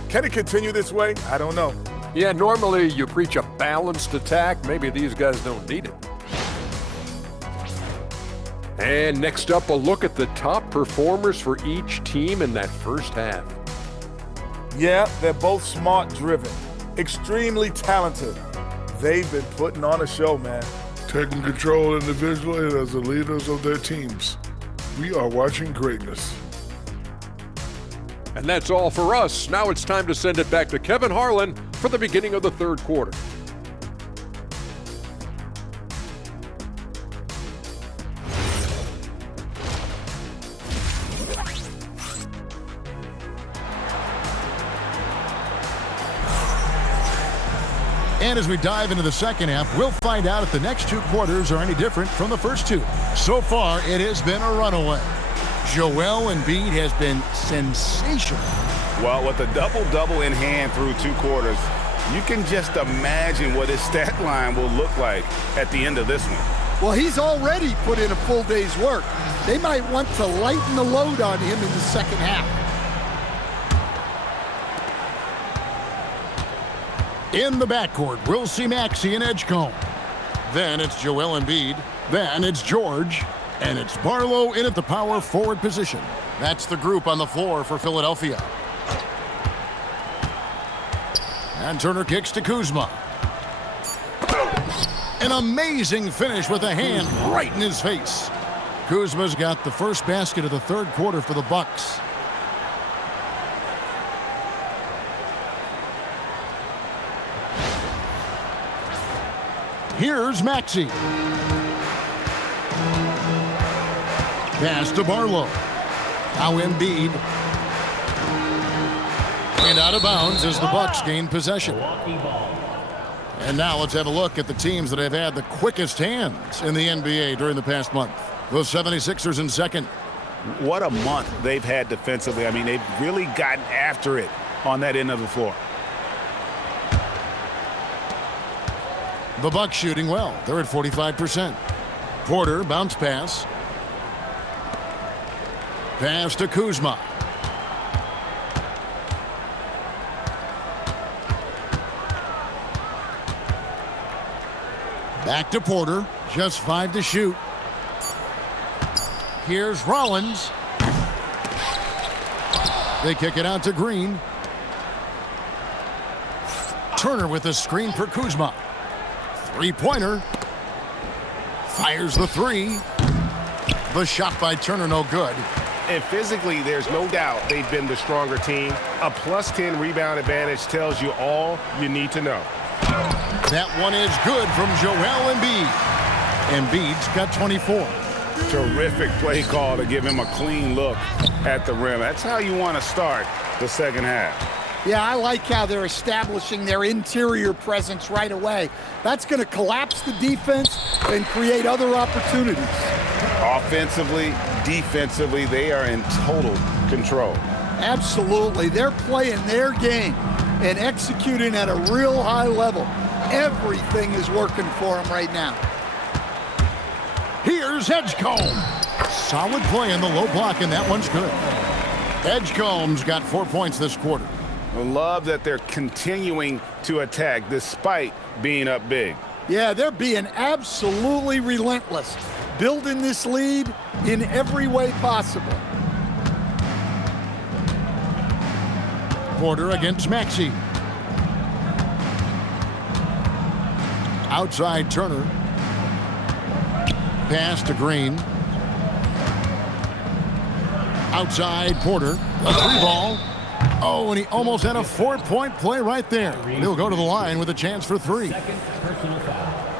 Can it continue this way? I don't know. Yeah, normally you preach a balanced attack. Maybe these guys don't need it. And next up, a look at the top performers for each team in that first half. Yeah, they're both smart-driven, extremely talented. They've been putting on a show, man. Taking control individually and as the leaders of their teams. We are watching greatness. And that's all for us. Now it's time to send it back to Kevin Harlan for the beginning of the third quarter. And as we dive into the second half, we'll find out if the next two quarters are any different from the first two. So far, it has been a runaway. Joel Embiid has been sensational. Well, with a double-double in hand through two quarters, you can just imagine what his stat line will look like at the end of this one. Well, he's already put in a full day's work. They might want to lighten the load on him in the second half. In the backcourt, we'll see Maxey and Edgecombe. Then it's Joel Embiid. Then it's George. And it's Barlow in at the power forward position. That's the group on the floor for Philadelphia. And Turner kicks to Kuzma. An amazing finish with a hand right in his face. Kuzma's got the first basket of the third quarter for the Bucks. Here's Maxey. Pass to Barlow. Now Embiid. And out of bounds as the Bucks gain possession. And now let's have a look at the teams that have had the quickest hands in the NBA during the past month. The 76ers in second. What a month they've had defensively. I mean, they've really gotten after it on that end of the floor. The Bucks shooting well. They're at 45%. Porter, bounce pass. Pass to Kuzma. Back to Porter. Just 5 to shoot. Here's Rollins. They kick it out to Green. Turner with the screen for Kuzma. Three-pointer. Fires the three. The shot by Turner, no good. And physically, there's no doubt they've been the stronger team. A +10 rebound advantage tells you all you need to know. That one is good from Joel Embiid. Embiid's got 24. Terrific play call to give him a clean look at the rim. That's how you want to start the second half. Yeah, I like how they're establishing their interior presence right away. That's going to collapse the defense and create other opportunities. Offensively, defensively, they are in total control. Absolutely. They're playing their game and executing at a real high level. Everything is working for them right now. Here's Edgecombe. Solid play in the low block, and that one's good. Edgecombe's got 4 points this quarter. I love that they're continuing to attack despite being up big. Yeah, they're being absolutely relentless, building this lead in every way possible. Porter against Maxey. Outside Turner. Pass to Green. Outside Porter. A three ball. Oh, and he almost had a 4-point play right there. He'll go to the line with a chance for three.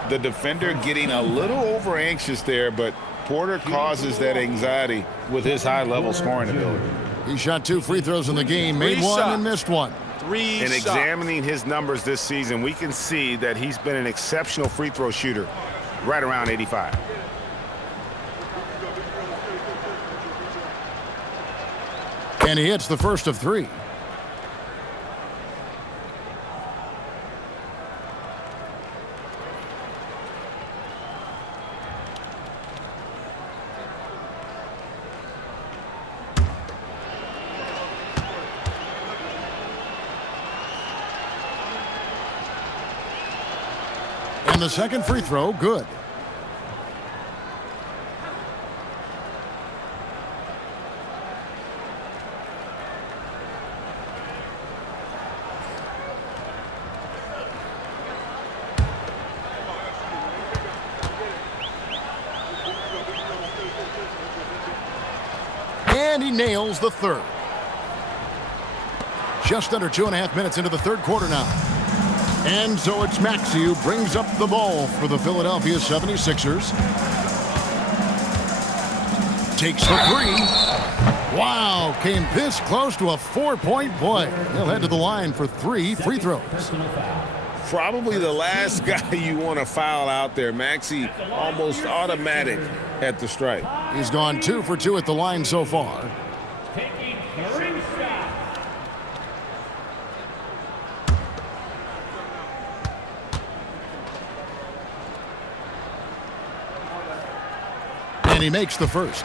The defender getting a little over anxious there, but Porter causes that anxiety with his high-level scoring ability. He shot 2 free throws in the game, made one and missed one. And examining his numbers this season, we can see that he's been an exceptional free throw shooter, right around 85. And he hits the first of 3. And the second free throw, good. And he nails the third. Just under 2.5 minutes into the third quarter now. And so it's Maxey who brings up the ball for the Philadelphia 76ers. Takes the three. Wow, came this close to a 4-point play. He'll head to the line for 3 free throws. Probably the last guy you want to foul out there. Maxey almost automatic at the strike. He's gone 2 for 2 at the line so far. And he makes the first.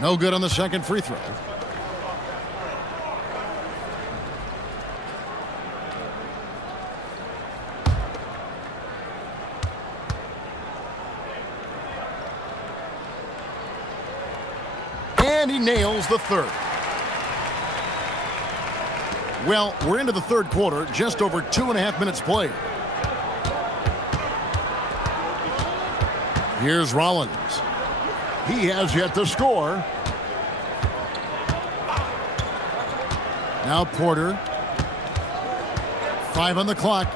No good on the second free throw. And he nails the third. Well, we're into the third quarter, just over 2.5 minutes played. Here's Rollins. He has yet to score. Now Porter. 5 on the clock.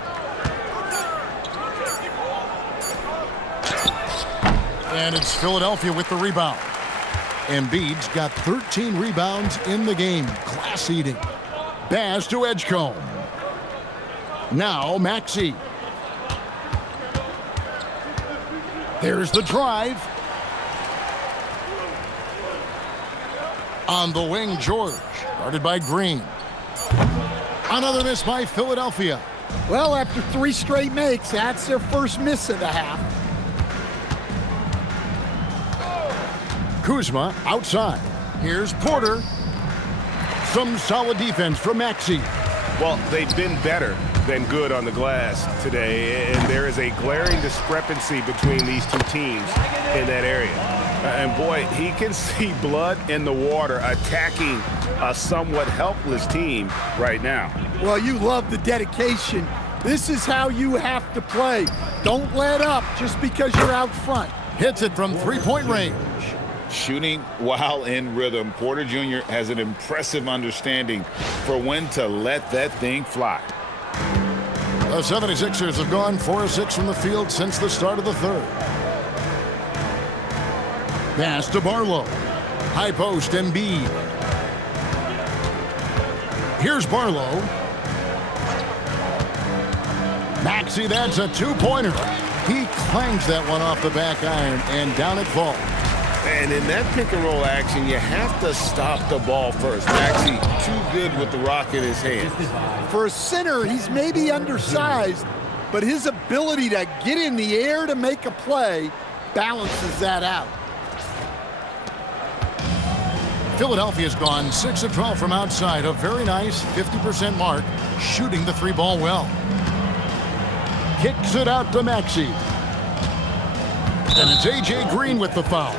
And it's Philadelphia with the rebound. Embiid's got 13 rebounds in the game. Class eating. Pass to Edgecombe. Now Maxey. There's the drive. On the wing, George. Guarded by Green. Another miss by Philadelphia. Well, after 3 straight makes, that's their first miss of the half. Kuzma outside. Here's Porter. Some solid defense from Maxey. Well, they've been better than good on the glass today, and there is a glaring discrepancy between these two teams in that area. And boy, he can see blood in the water attacking a somewhat helpless team right now. Well, you love the dedication. This is how you have to play. Don't let up just because you're out front. Hits it from three-point range. Shooting while in rhythm. Porter Jr. has an impressive understanding for when to let that thing fly. The 76ers have gone 4 of 6 from the field since the start of the third. Pass to Barlow. High post, Embiid. Here's Barlow. Maxey, that's a two-pointer. He clangs that one off the back iron, and down it falls. And in that pick-and-roll action, you have to stop the ball first. Maxey, too good with the rock in his hand. For a center, he's maybe undersized, but his ability to get in the air to make a play balances that out. Philadelphia's gone 6 of 12 from outside. A very nice 50% mark, shooting the 3-ball well. Kicks it out to Maxey. And it's A.J. Green with the foul.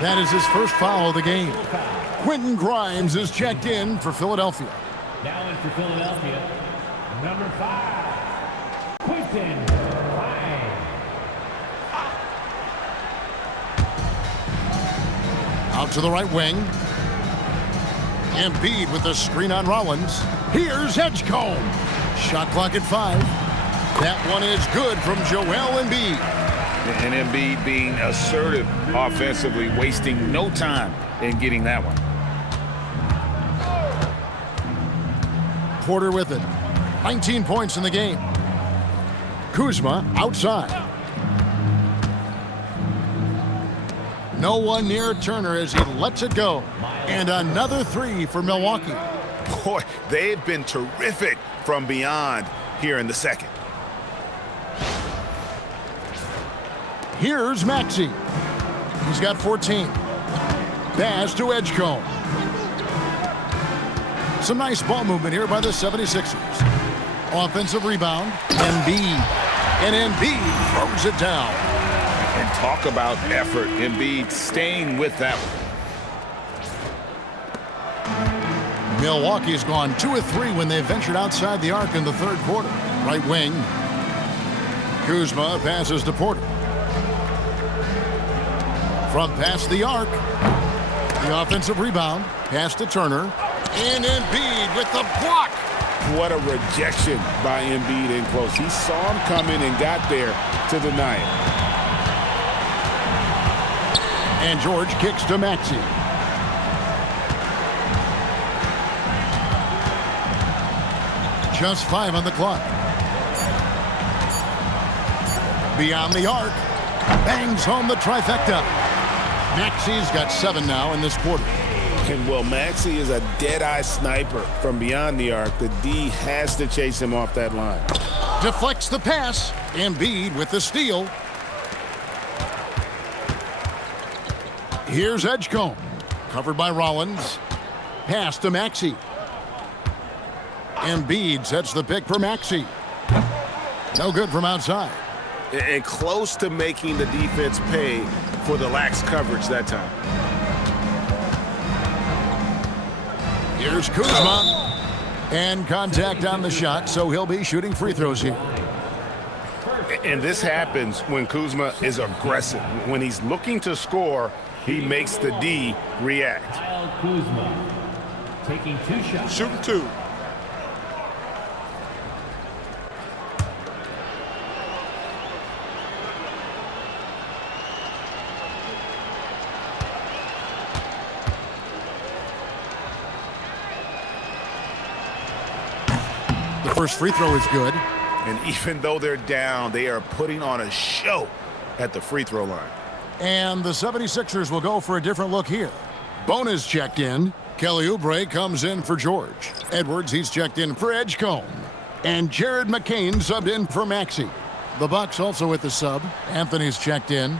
That is his first foul of the game. Quentin Grimes is checked in for Philadelphia. Now in for Philadelphia, number 5, Quentin Grimes. Out to the right wing. Embiid with the screen on Rollins. Here's Edgecombe. Shot clock at 5. That one is good from Joel Embiid. And Embiid being assertive offensively, wasting no time in getting that one. Porter with it. 19 points in the game. Kuzma outside. No one near Turner as he lets it go. And another 3 for Milwaukee. Boy, they've been terrific from beyond here in the second. Here's Maxey. He's got 14. Pass to Edgecombe. Some nice ball movement here by the 76ers. Offensive rebound. Embiid. And Embiid throws it down. And talk about effort. Embiid staying with that one. Milwaukee's gone 2 of 3 when they ventured outside the arc in the third quarter. Right wing. Kuzma passes to Porter. From past the arc. The offensive rebound. Pass to Turner. And Embiid with the block. What a rejection by Embiid in close. He saw him coming and got there to deny it. And George kicks to Maxey. Just 5 on the clock. Beyond the arc. Bangs home the trifecta. Maxey's got 7 now in this quarter. And well, Maxey is a dead-eye sniper from beyond the arc. The D has to chase him off that line. Deflects the pass. Embiid with the steal. Here's Edgecombe. Covered by Rollins. Pass to Maxey. Embiid sets the pick for Maxey. No good from outside. And close to making the defense pay for the lax coverage that time. Here's Kuzma. And contact on the shot, so he'll be shooting free throws here. And this happens when Kuzma is aggressive. When he's looking to score, he makes the D react. Kyle Kuzma taking 2 shots. Shooting 2. The first free throw is good. And even though they're down, they are putting on a show at the free throw line. And the 76ers will go for a different look here. Bonus checked in. Kelly Oubre comes in for George. Edwards, he's checked in for Edgecombe. And Jared McCain subbed in for Maxey. The Bucks also with the sub. Anthony's checked in.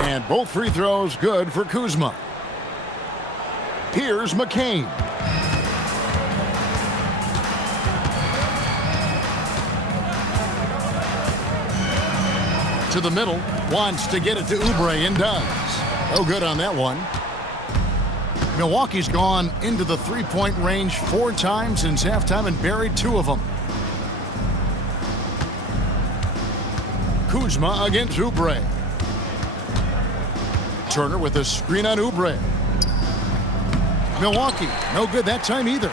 And both free throws good for Kuzma. Here's McCain. To the middle, wants to get it to Oubre and does. No good on that one. Milwaukee's gone into the three-point range 4 times since halftime and buried 2 of them. Kuzma against Oubre. Turner with a screen on Oubre. Milwaukee, no good that time either.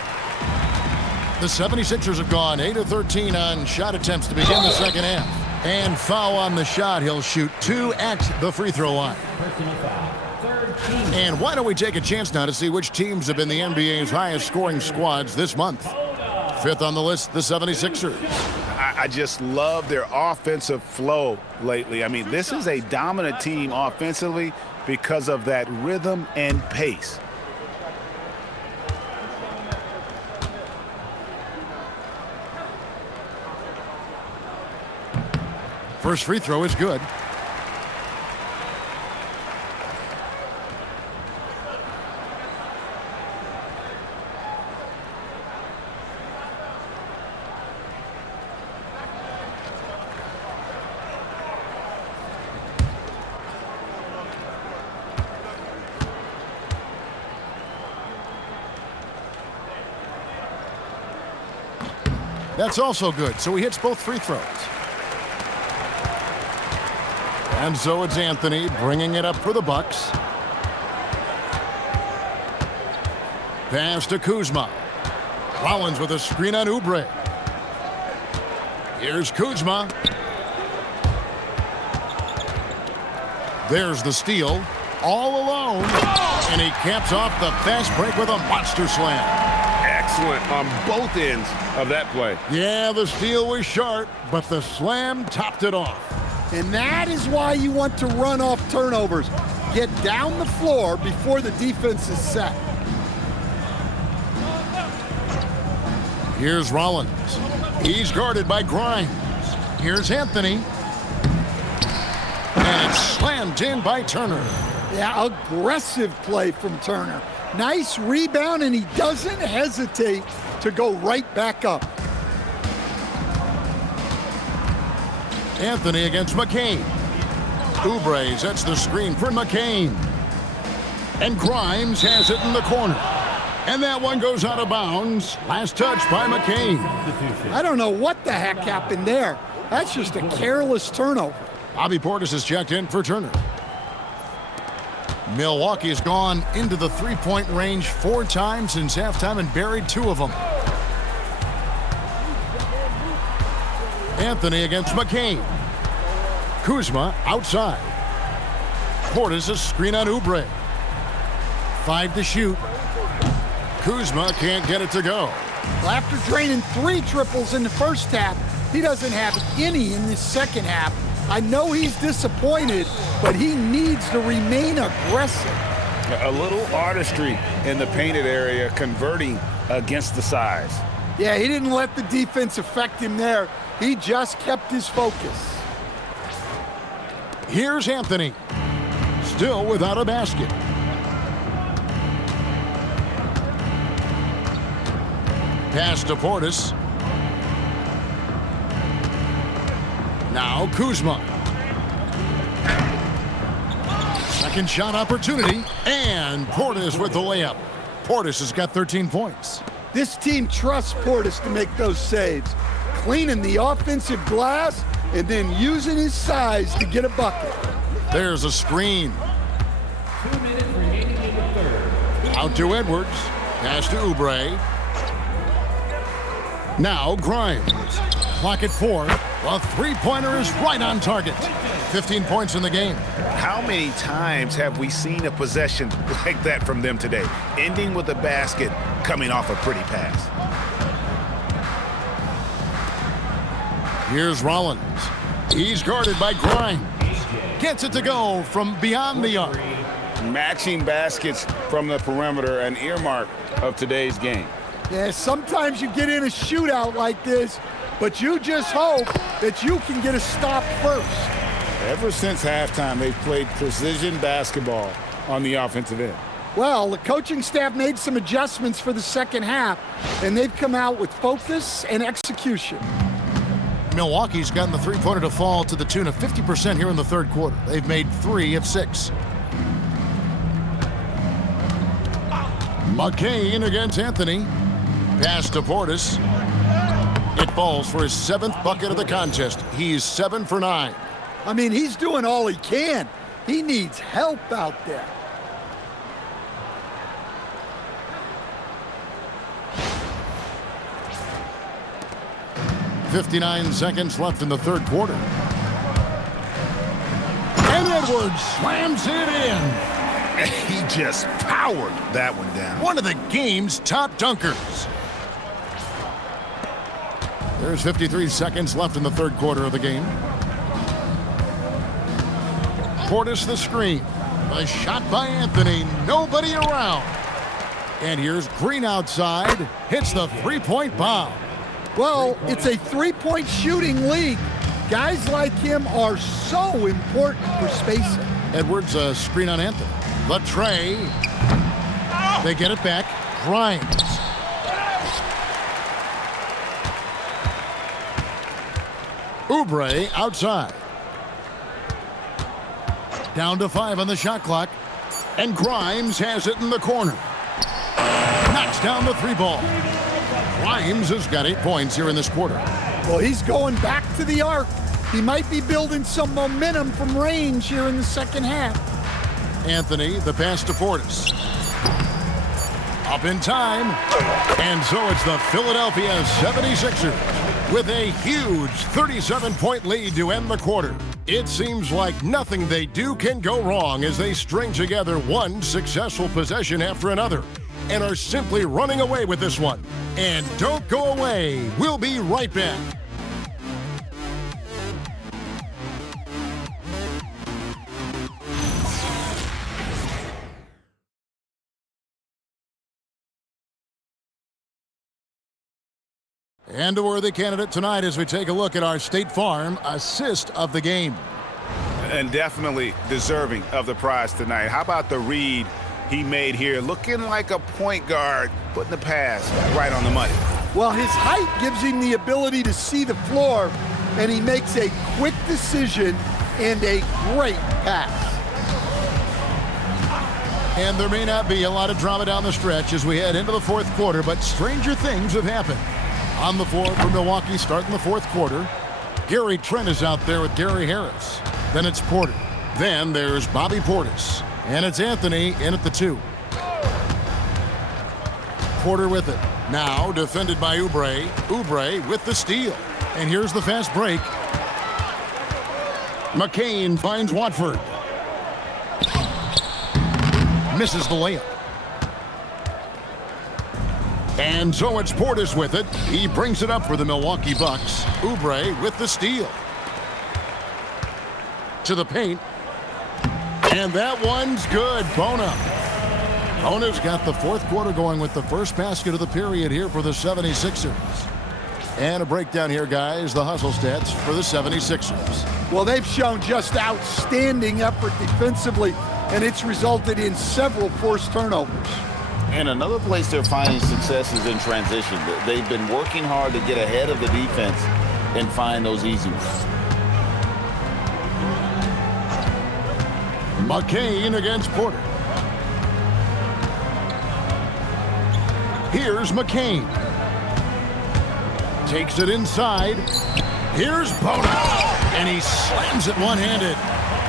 The 76ers have gone 8 of 13 on shot attempts to begin the second half. And foul on the shot. He'll shoot 2 at the free throw line. And why don't we take a chance now to see which teams have been the NBA's highest scoring squads this month. 5th on the list, the 76ers. I just love their offensive flow lately. I mean, this is a dominant team offensively because of that rhythm and pace. First free throw is good. That's also good, so he hits both free throws. And so it's Anthony bringing it up for the Bucks. Pass to Kuzma. Rollins with a screen on Oubre. Here's Kuzma. There's the steal. All alone. And he caps off the fast break with a monster slam. Excellent on both ends of that play. Yeah, the steal was sharp, but the slam topped it off. And that is why you want to run off turnovers. Get down the floor before the defense is set. Here's Rollins. He's guarded by Grimes. Here's Anthony. And it's slammed in by Turner. Yeah, aggressive play from Turner. Nice rebound, and he doesn't hesitate to go right back up. Anthony against McCain. Oubre sets the screen for McCain. And Grimes has it in the corner. And that one goes out of bounds. Last touch by McCain. I don't know what the heck happened there. That's just a careless turnover. Bobby Portis has checked in for Turner. Milwaukee has gone into the three-point range 4 times since halftime and buried 2 of them. Anthony against McCain. Kuzma outside. Portis a screen on Oubre. 5 to shoot. Kuzma can't get it to go. Well, after draining 3 triples in the first half, he doesn't have any in this second half. I know he's disappointed, but he needs to remain aggressive. A little artistry in the painted area, converting against the size. Yeah, he didn't let the defense affect him there. He just kept his focus. Here's Anthony. Still without a basket. Pass to Portis. Now Kuzma. Second shot opportunity. And Portis with the layup. Portis has got 13 points. This team trusts Portis to make those saves. Cleaning the offensive glass and then using his size to get a bucket. There's a screen. 2 minutes remaining in the third. Out to Edwards. Pass to Oubre. Now Grimes. Clock at 4. The three-pointer is right on target. 15 points in the game. How many times have we seen a possession like that from them today? Ending with a basket, coming off a pretty pass. Here's Rollins. He's guarded by Grimes. gets it to go from beyond the arc. Matching baskets from the perimeter, an earmark of today's game. Yeah, sometimes you get in a shootout like this, but you just hope that you can get a stop first. Ever since halftime, they've played precision basketball on the offensive end. Well, the coaching staff made some adjustments for the second half, and they've come out with focus and execution. Milwaukee's gotten the three-pointer to fall to the tune of 50% here in the third quarter. They've made 3 of 6. McCain against Anthony. Pass to Portis. It falls for his 7th bucket of the contest. He's 7 for 9. I mean, he's doing all he can. He needs help out there. .59 seconds left in the third quarter. And Edwards slams it in. He just powered that one down. One of the game's top dunkers. There's 53 seconds left in the third quarter of the game. Portis the screen. A shot by Anthony. Nobody around. And here's Green outside. Hits the three-point bomb. Well, it's a three-point shooting league. Guys like him are so important for spacing. Edwards a screen on Anthony. The tray. They get it back. Grimes. Oubre outside. Down to 5 on the shot clock. And Grimes has it in the corner. Knocks down the 3-ball. Grimes has got 8 points here in this quarter. Well, he's going back to the arc. He might be building some momentum from range here in the second half. Anthony, the pass to Portis. Up in time. And so it's the Philadelphia 76ers with a huge 37-point lead to end the quarter. It seems like nothing they do can go wrong as they string together one successful possession after another and are simply running away with this one. And don't go away. We'll be right back. And a worthy candidate tonight as we take a look at our State Farm assist of the game. And definitely deserving of the prize tonight. How about the read he made here? Looking like a point guard, putting the pass right on the money. Well, his height gives him the ability to see the floor, and he makes a quick decision and a great pass. And there may not be a lot of drama down the stretch as we head into the fourth quarter, but stranger things have happened. On the floor for Milwaukee starting the fourth quarter. Gary Trent is out there with Gary Harris. Then it's Porter. Then there's Bobby Portis. And it's Anthony in at the 2. Porter with it. Now defended by Oubre. Oubre with the steal. And here's the fast break. McCain finds Watford. Misses the layup. And so it's Portis with it. He brings it up for the Milwaukee Bucks. Oubre with the steal. To the paint. And that one's good. Bona. Bona's got the fourth quarter going with the first basket of the period here for the 76ers. And a breakdown here, guys, the hustle stats for the 76ers. Well, they've shown just outstanding effort defensively, and it's resulted in several forced turnovers. And another place they're finding success is in transition. They've been working hard to get ahead of the defense and find those easy ones. McCain against Porter. Here's McCain. Takes it inside. Here's Bona. And he slams it one-handed.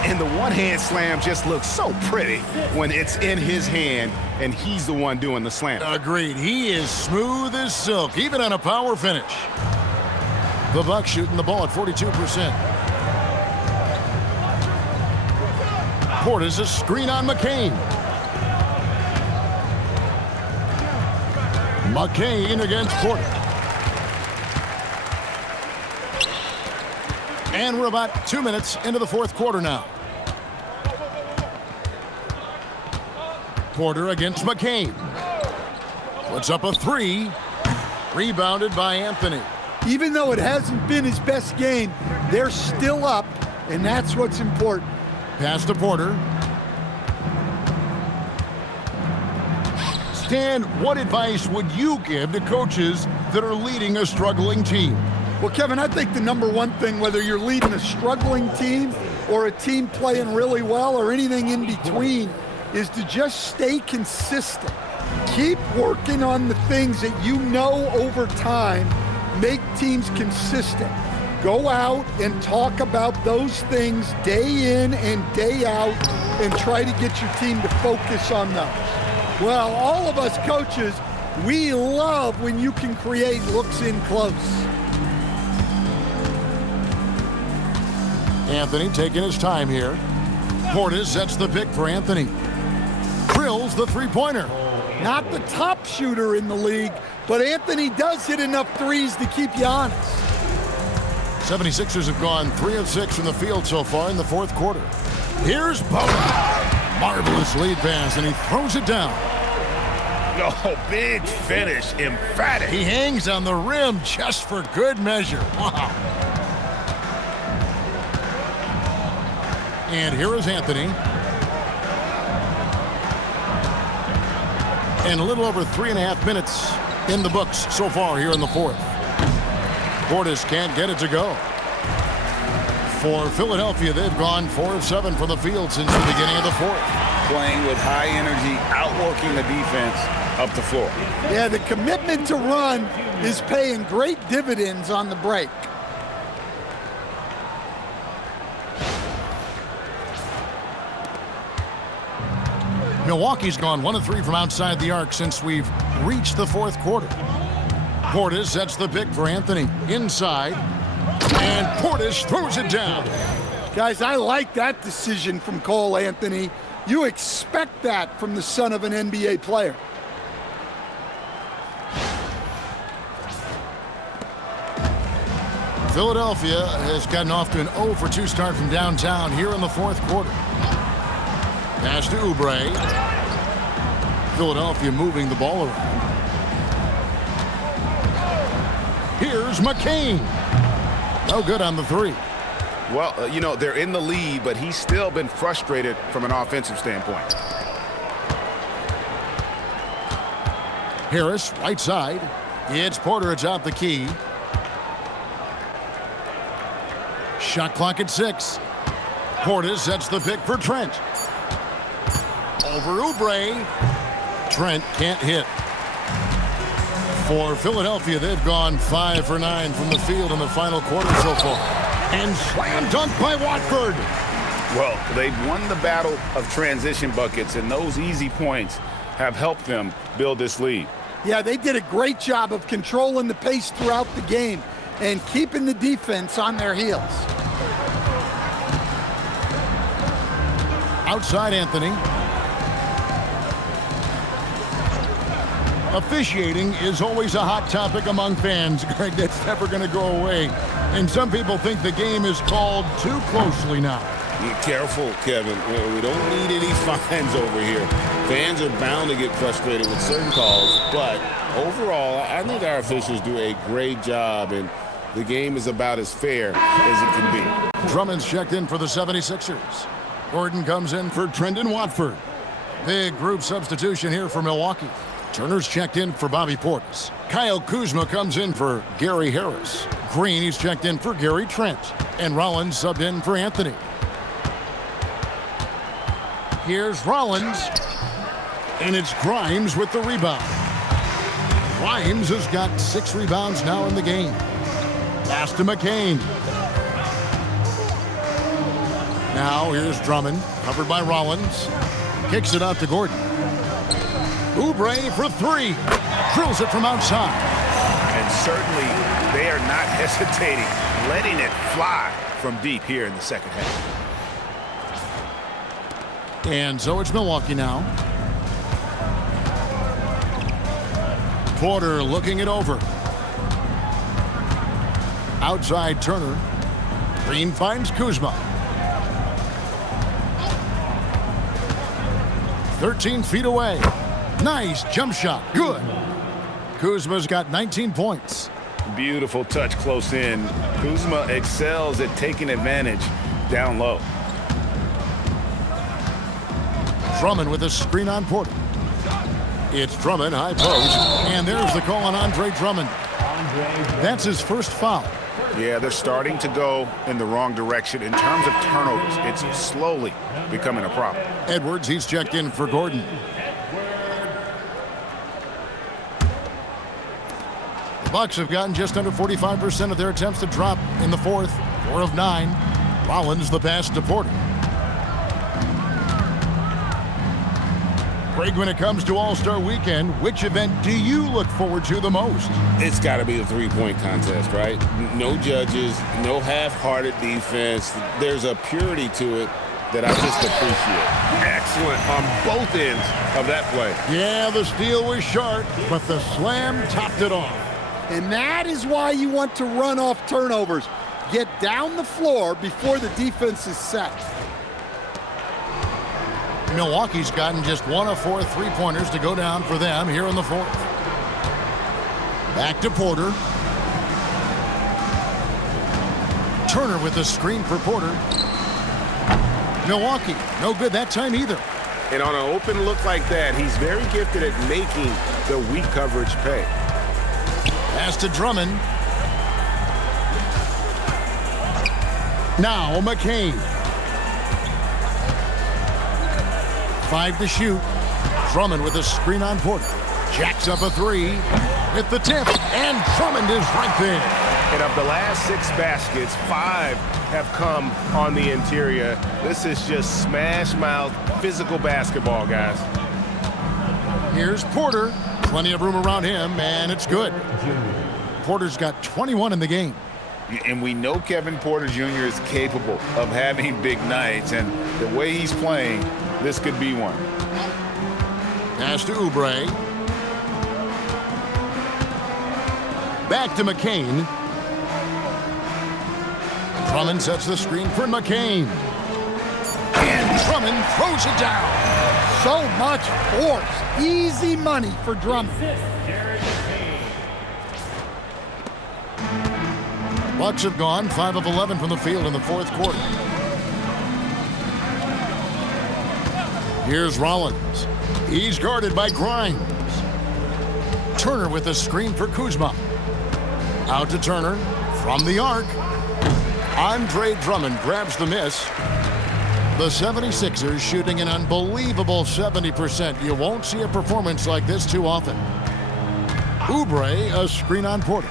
And the one-hand slam just looks so pretty when it's in his hand and he's the one doing the slam. Agreed. He is smooth as silk, even on a power finish. The Bucks shooting the ball at 42%. Portis a screen on McCain. McCain against Porter. And we're about 2 minutes into the fourth quarter now. Porter against McCain. Puts up a three. Rebounded by Anthony. Even though it hasn't been his best game, they're still up, and that's what's important. Pass to Porter. Stan, what advice would you give to coaches that are leading a struggling team? Well, Kevin, I think the number one thing, whether you're leading a struggling team or a team playing really well or anything in between, is to just stay consistent. Keep working on the things that you know over time make teams consistent. Go out and talk about those things day in and day out and try to get your team to focus on those. Well, all of us coaches, we love when you can create looks in close. Anthony taking his time here. Portis sets the pick for Anthony. Drills the three-pointer. Not the top shooter in the league, but Anthony does hit enough threes to keep you honest. 76ers have gone 3 of 6 from the field so far in the fourth quarter. Here's Bowman. Marvelous lead pass, and he throws it down. Oh, big finish, emphatic. He hangs on the rim just for good measure. Wow. And here is Anthony. And a little over 3.5 minutes in the books so far here in the fourth. Portis can't get it to go. For Philadelphia, they've gone 4 of 7 from the field since the beginning of the fourth. Playing with high energy, outworking the defense up the floor. Yeah, the commitment to run is paying great dividends on the break. Milwaukee's gone 1 of 3 from outside the arc since we've reached the fourth quarter. Portis sets the pick for Anthony. Inside. And Portis throws it down. Guys, I like that decision from Cole Anthony. You expect that from the son of an NBA player. Philadelphia has gotten off to an 0 for 2 start from downtown here in the fourth quarter. Pass to Oubre. Philadelphia moving the ball around. Here's McCain. No good on the three. Well, they're in the lead, but he's still been frustrated from an offensive standpoint. Harris, right side. It's Porter. It's out the key. Shot clock at 6. Portis sets the pick for Trent. Over Oubre. Trent can't hit. For Philadelphia, they've gone 5 for 9 from the field in the final quarter so far. And slam dunk by Watford. Well, they've won the battle of transition buckets, and those easy points have helped them build this lead. Yeah, they did a great job of controlling the pace throughout the game and keeping the defense on their heels. Outside Anthony. Officiating is always a hot topic among fans, Greg. That's never going to go away. And some people think the game is called too closely now. Be careful, Kevin. We don't need any fines over here. Fans are bound to get frustrated with certain calls, but overall, I think our officials do a great job, and the game is about as fair as it can be. Drummond's checked in for the 76ers. Gordon comes in for Trendon Watford. Big group substitution here for Milwaukee. Turner's checked in for Bobby Portis. Kyle Kuzma comes in for Gary Harris. Green, he's checked in for Gary Trent. And Rollins subbed in for Anthony. Here's Rollins. And it's Grimes with the rebound. Grimes has got 6 rebounds now in the game. Pass to McCain. Now here's Drummond, covered by Rollins. Kicks it out to Gordon. Oubre for 3. Drills it from outside. And certainly they are not hesitating, letting it fly from deep here in the second half. And so it's Milwaukee now. Porter looking it over. Outside Turner. Green finds Kuzma. 13 feet away. Nice jump shot. Good. Kuzma's got 19 points. Beautiful touch close in. Kuzma excels at taking advantage down low. Drummond with a screen on Porter. It's Drummond, high post, and there's the call on Andre Drummond. That's his first foul. Yeah, they're starting to go in the wrong direction in terms of turnovers. It's slowly becoming a problem. Edwards, he's checked in for Gordon. The Bucks have gotten just under 45% of their attempts to drop in the fourth. 4 of 9. Rollins the pass to Porter. Greg, when it comes to All-Star Weekend, which event do you look forward to the most? It's got to be the three-point contest, right? No judges, no half-hearted defense. There's a purity to it that I just appreciate. Excellent on both ends of that play. Yeah, the steal was sharp, but the slam topped it off. And that is why you want to run off turnovers. Get down the floor before the defense is set. Milwaukee's gotten just 1 of 4 three-pointers to go down for them here in the fourth. Back to Porter. Turner with the screen for Porter. Milwaukee, no good that time either. And on an open look like that, he's very gifted at making the weak coverage pay. Pass to Drummond. Now McCain. 5 to shoot. Drummond with a screen on Porter. Jacks up a 3. With the tip. And Drummond is right there. And of the last 6 baskets, 5 have come on the interior. This is just smash mouth physical basketball, guys. Here's Porter. Plenty of room around him, and it's good. Porter's got 21 in the game. And we know Kevin Porter Jr. is capable of having big nights, and the way he's playing, this could be one. Pass to Oubre. Back to McCain. Drummond sets the screen for McCain. And Drummond throws it down. So much force. Easy money for Drummond. Bucks have gone 5 of 11 from the field in the fourth quarter. Here's Rollins. He's guarded by Grimes. Turner with a screen for Kuzma. Out to Turner from the arc. Andre Drummond grabs the miss. The 76ers shooting an unbelievable 70%. You won't see a performance like this too often. Oubre, a screen on Porter.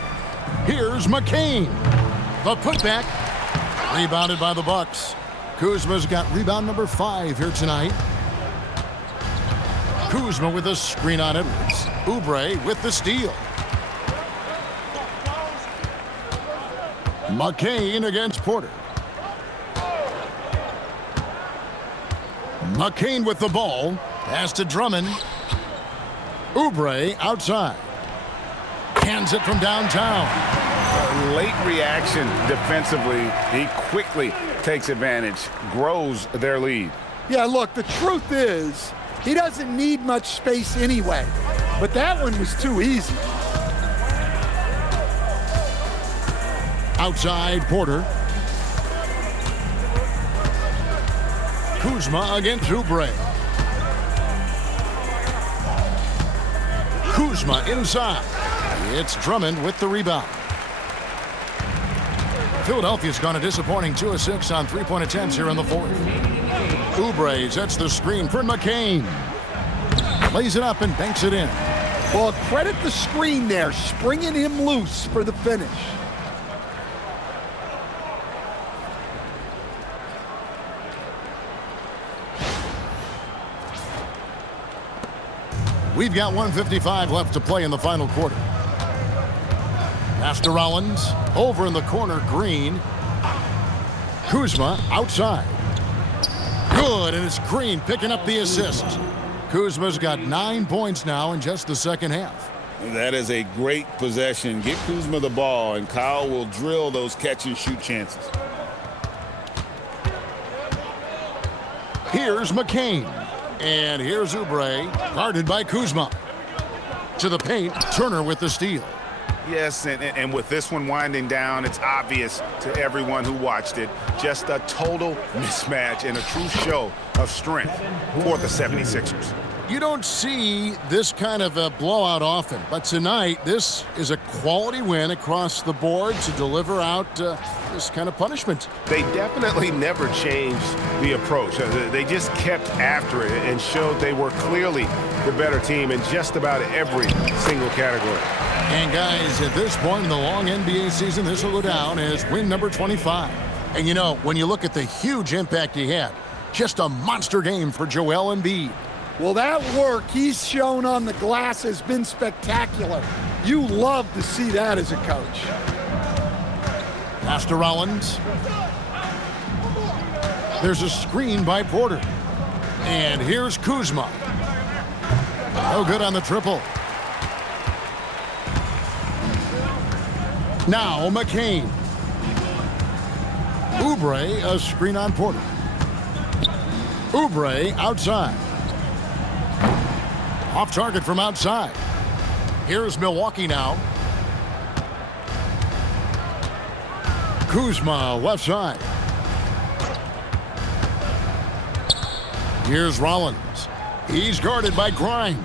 Here's McCain. The putback. Rebounded by the Bucks. Kuzma's got rebound number 5 here tonight. Kuzma with a screen on Edwards. Oubre with the steal. McCain against Porter. McCain with the ball. Pass to Drummond. Oubre outside. Hands it from downtown. A late reaction defensively. He quickly takes advantage, grows their lead. Yeah, look, the truth is, he doesn't need much space anyway. But that one was too easy. Outside Porter. Kuzma against Oubre. Kuzma inside. It's Drummond with the rebound. Philadelphia's gone a disappointing 2 of 6 on three-point attempts here in the fourth. Oubre sets the screen for McCain. Lays it up and banks it in. Well, credit the screen there, springing him loose for the finish. We've got 1:55 left to play in the final quarter. Pass to Rollins. Over in the corner, Green. Kuzma outside. Good, and it's Green picking up the assist. Kuzma's got 9 points now in just the second half. That is a great possession. Get Kuzma the ball, and Kyle will drill those catch-and-shoot chances. Here's McCain. And here's Oubre, guarded by Kuzma. To the paint, Turner with the steal. Yes, and with this one winding down, it's obvious to everyone who watched it. Just a total mismatch and a true show of strength for the 76ers. You don't see this kind of a blowout often, but tonight this is a quality win across the board to deliver out this kind of punishment. They definitely never changed the approach. They just kept after it and showed they were clearly the better team in just about every single category. And guys, at this point in the long NBA season, this will go down as win number 25. And you know, when you look at the huge impact he had, just a monster game for Joel Embiid. Well, that work he's shown on the glass has been spectacular. You love to see that as a coach. Pass to Rollins. There's a screen by Porter. And here's Kuzma. No good on the triple. Now McCain. Oubre, a screen on Porter. Oubre outside. Off target from outside. Here's Milwaukee now. Kuzma left side. Here's Rollins. He's guarded by Grimes.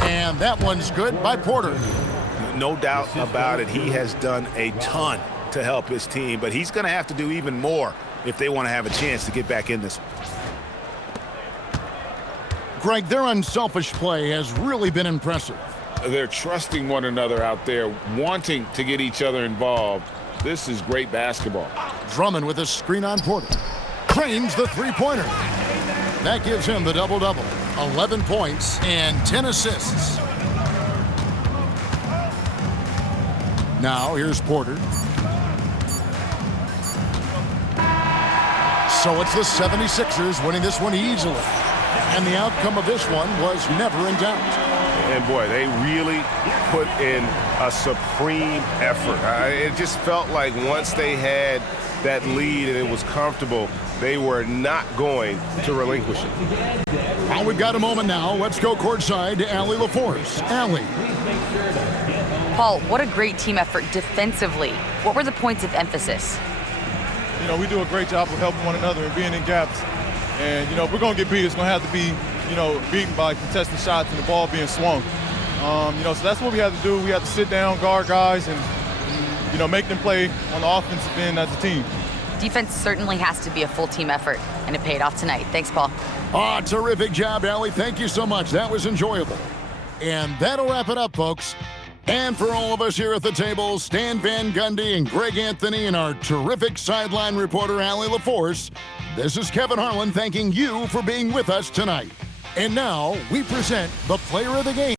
And that one's good by Porter. No doubt about it, he has done a ton to help his team, but he's going to have to do even more if they want to have a chance to get back in this one. Greg, their unselfish play has really been impressive. They're trusting one another out there, wanting to get each other involved. This is great basketball. Drummond with a screen on Porter. Trains the three-pointer. That gives him the double-double. 11 points and 10 assists. Now here's Porter. So it's the 76ers winning this one easily. And the outcome of this one was never in doubt. And boy, they really put in a supreme effort. It just felt like once they had that lead and it was comfortable, they were not going to relinquish it. Well, we've got a moment now. Let's go courtside to Allie LaForce. Allie. Paul, what a great team effort defensively. What were the points of emphasis? You know, we do a great job of helping one another and being in gaps. And, you know, if we're going to get beat, it's going to have to be, you know, beaten by contested shots and the ball being swung. You know, so that's what we have to do. We have to sit down, guard guys, and you know, make them play on the offensive end as a team. Defense certainly has to be a full team effort, and it paid off tonight. Thanks, Paul. Oh, terrific job, Allie. Thank you so much. That was enjoyable. And that'll wrap it up, folks. And for all of us here at the table, Stan Van Gundy and Greg Anthony and our terrific sideline reporter, Allie LaForce, this is Kevin Harlan thanking you for being with us tonight. And now we present the player of the game.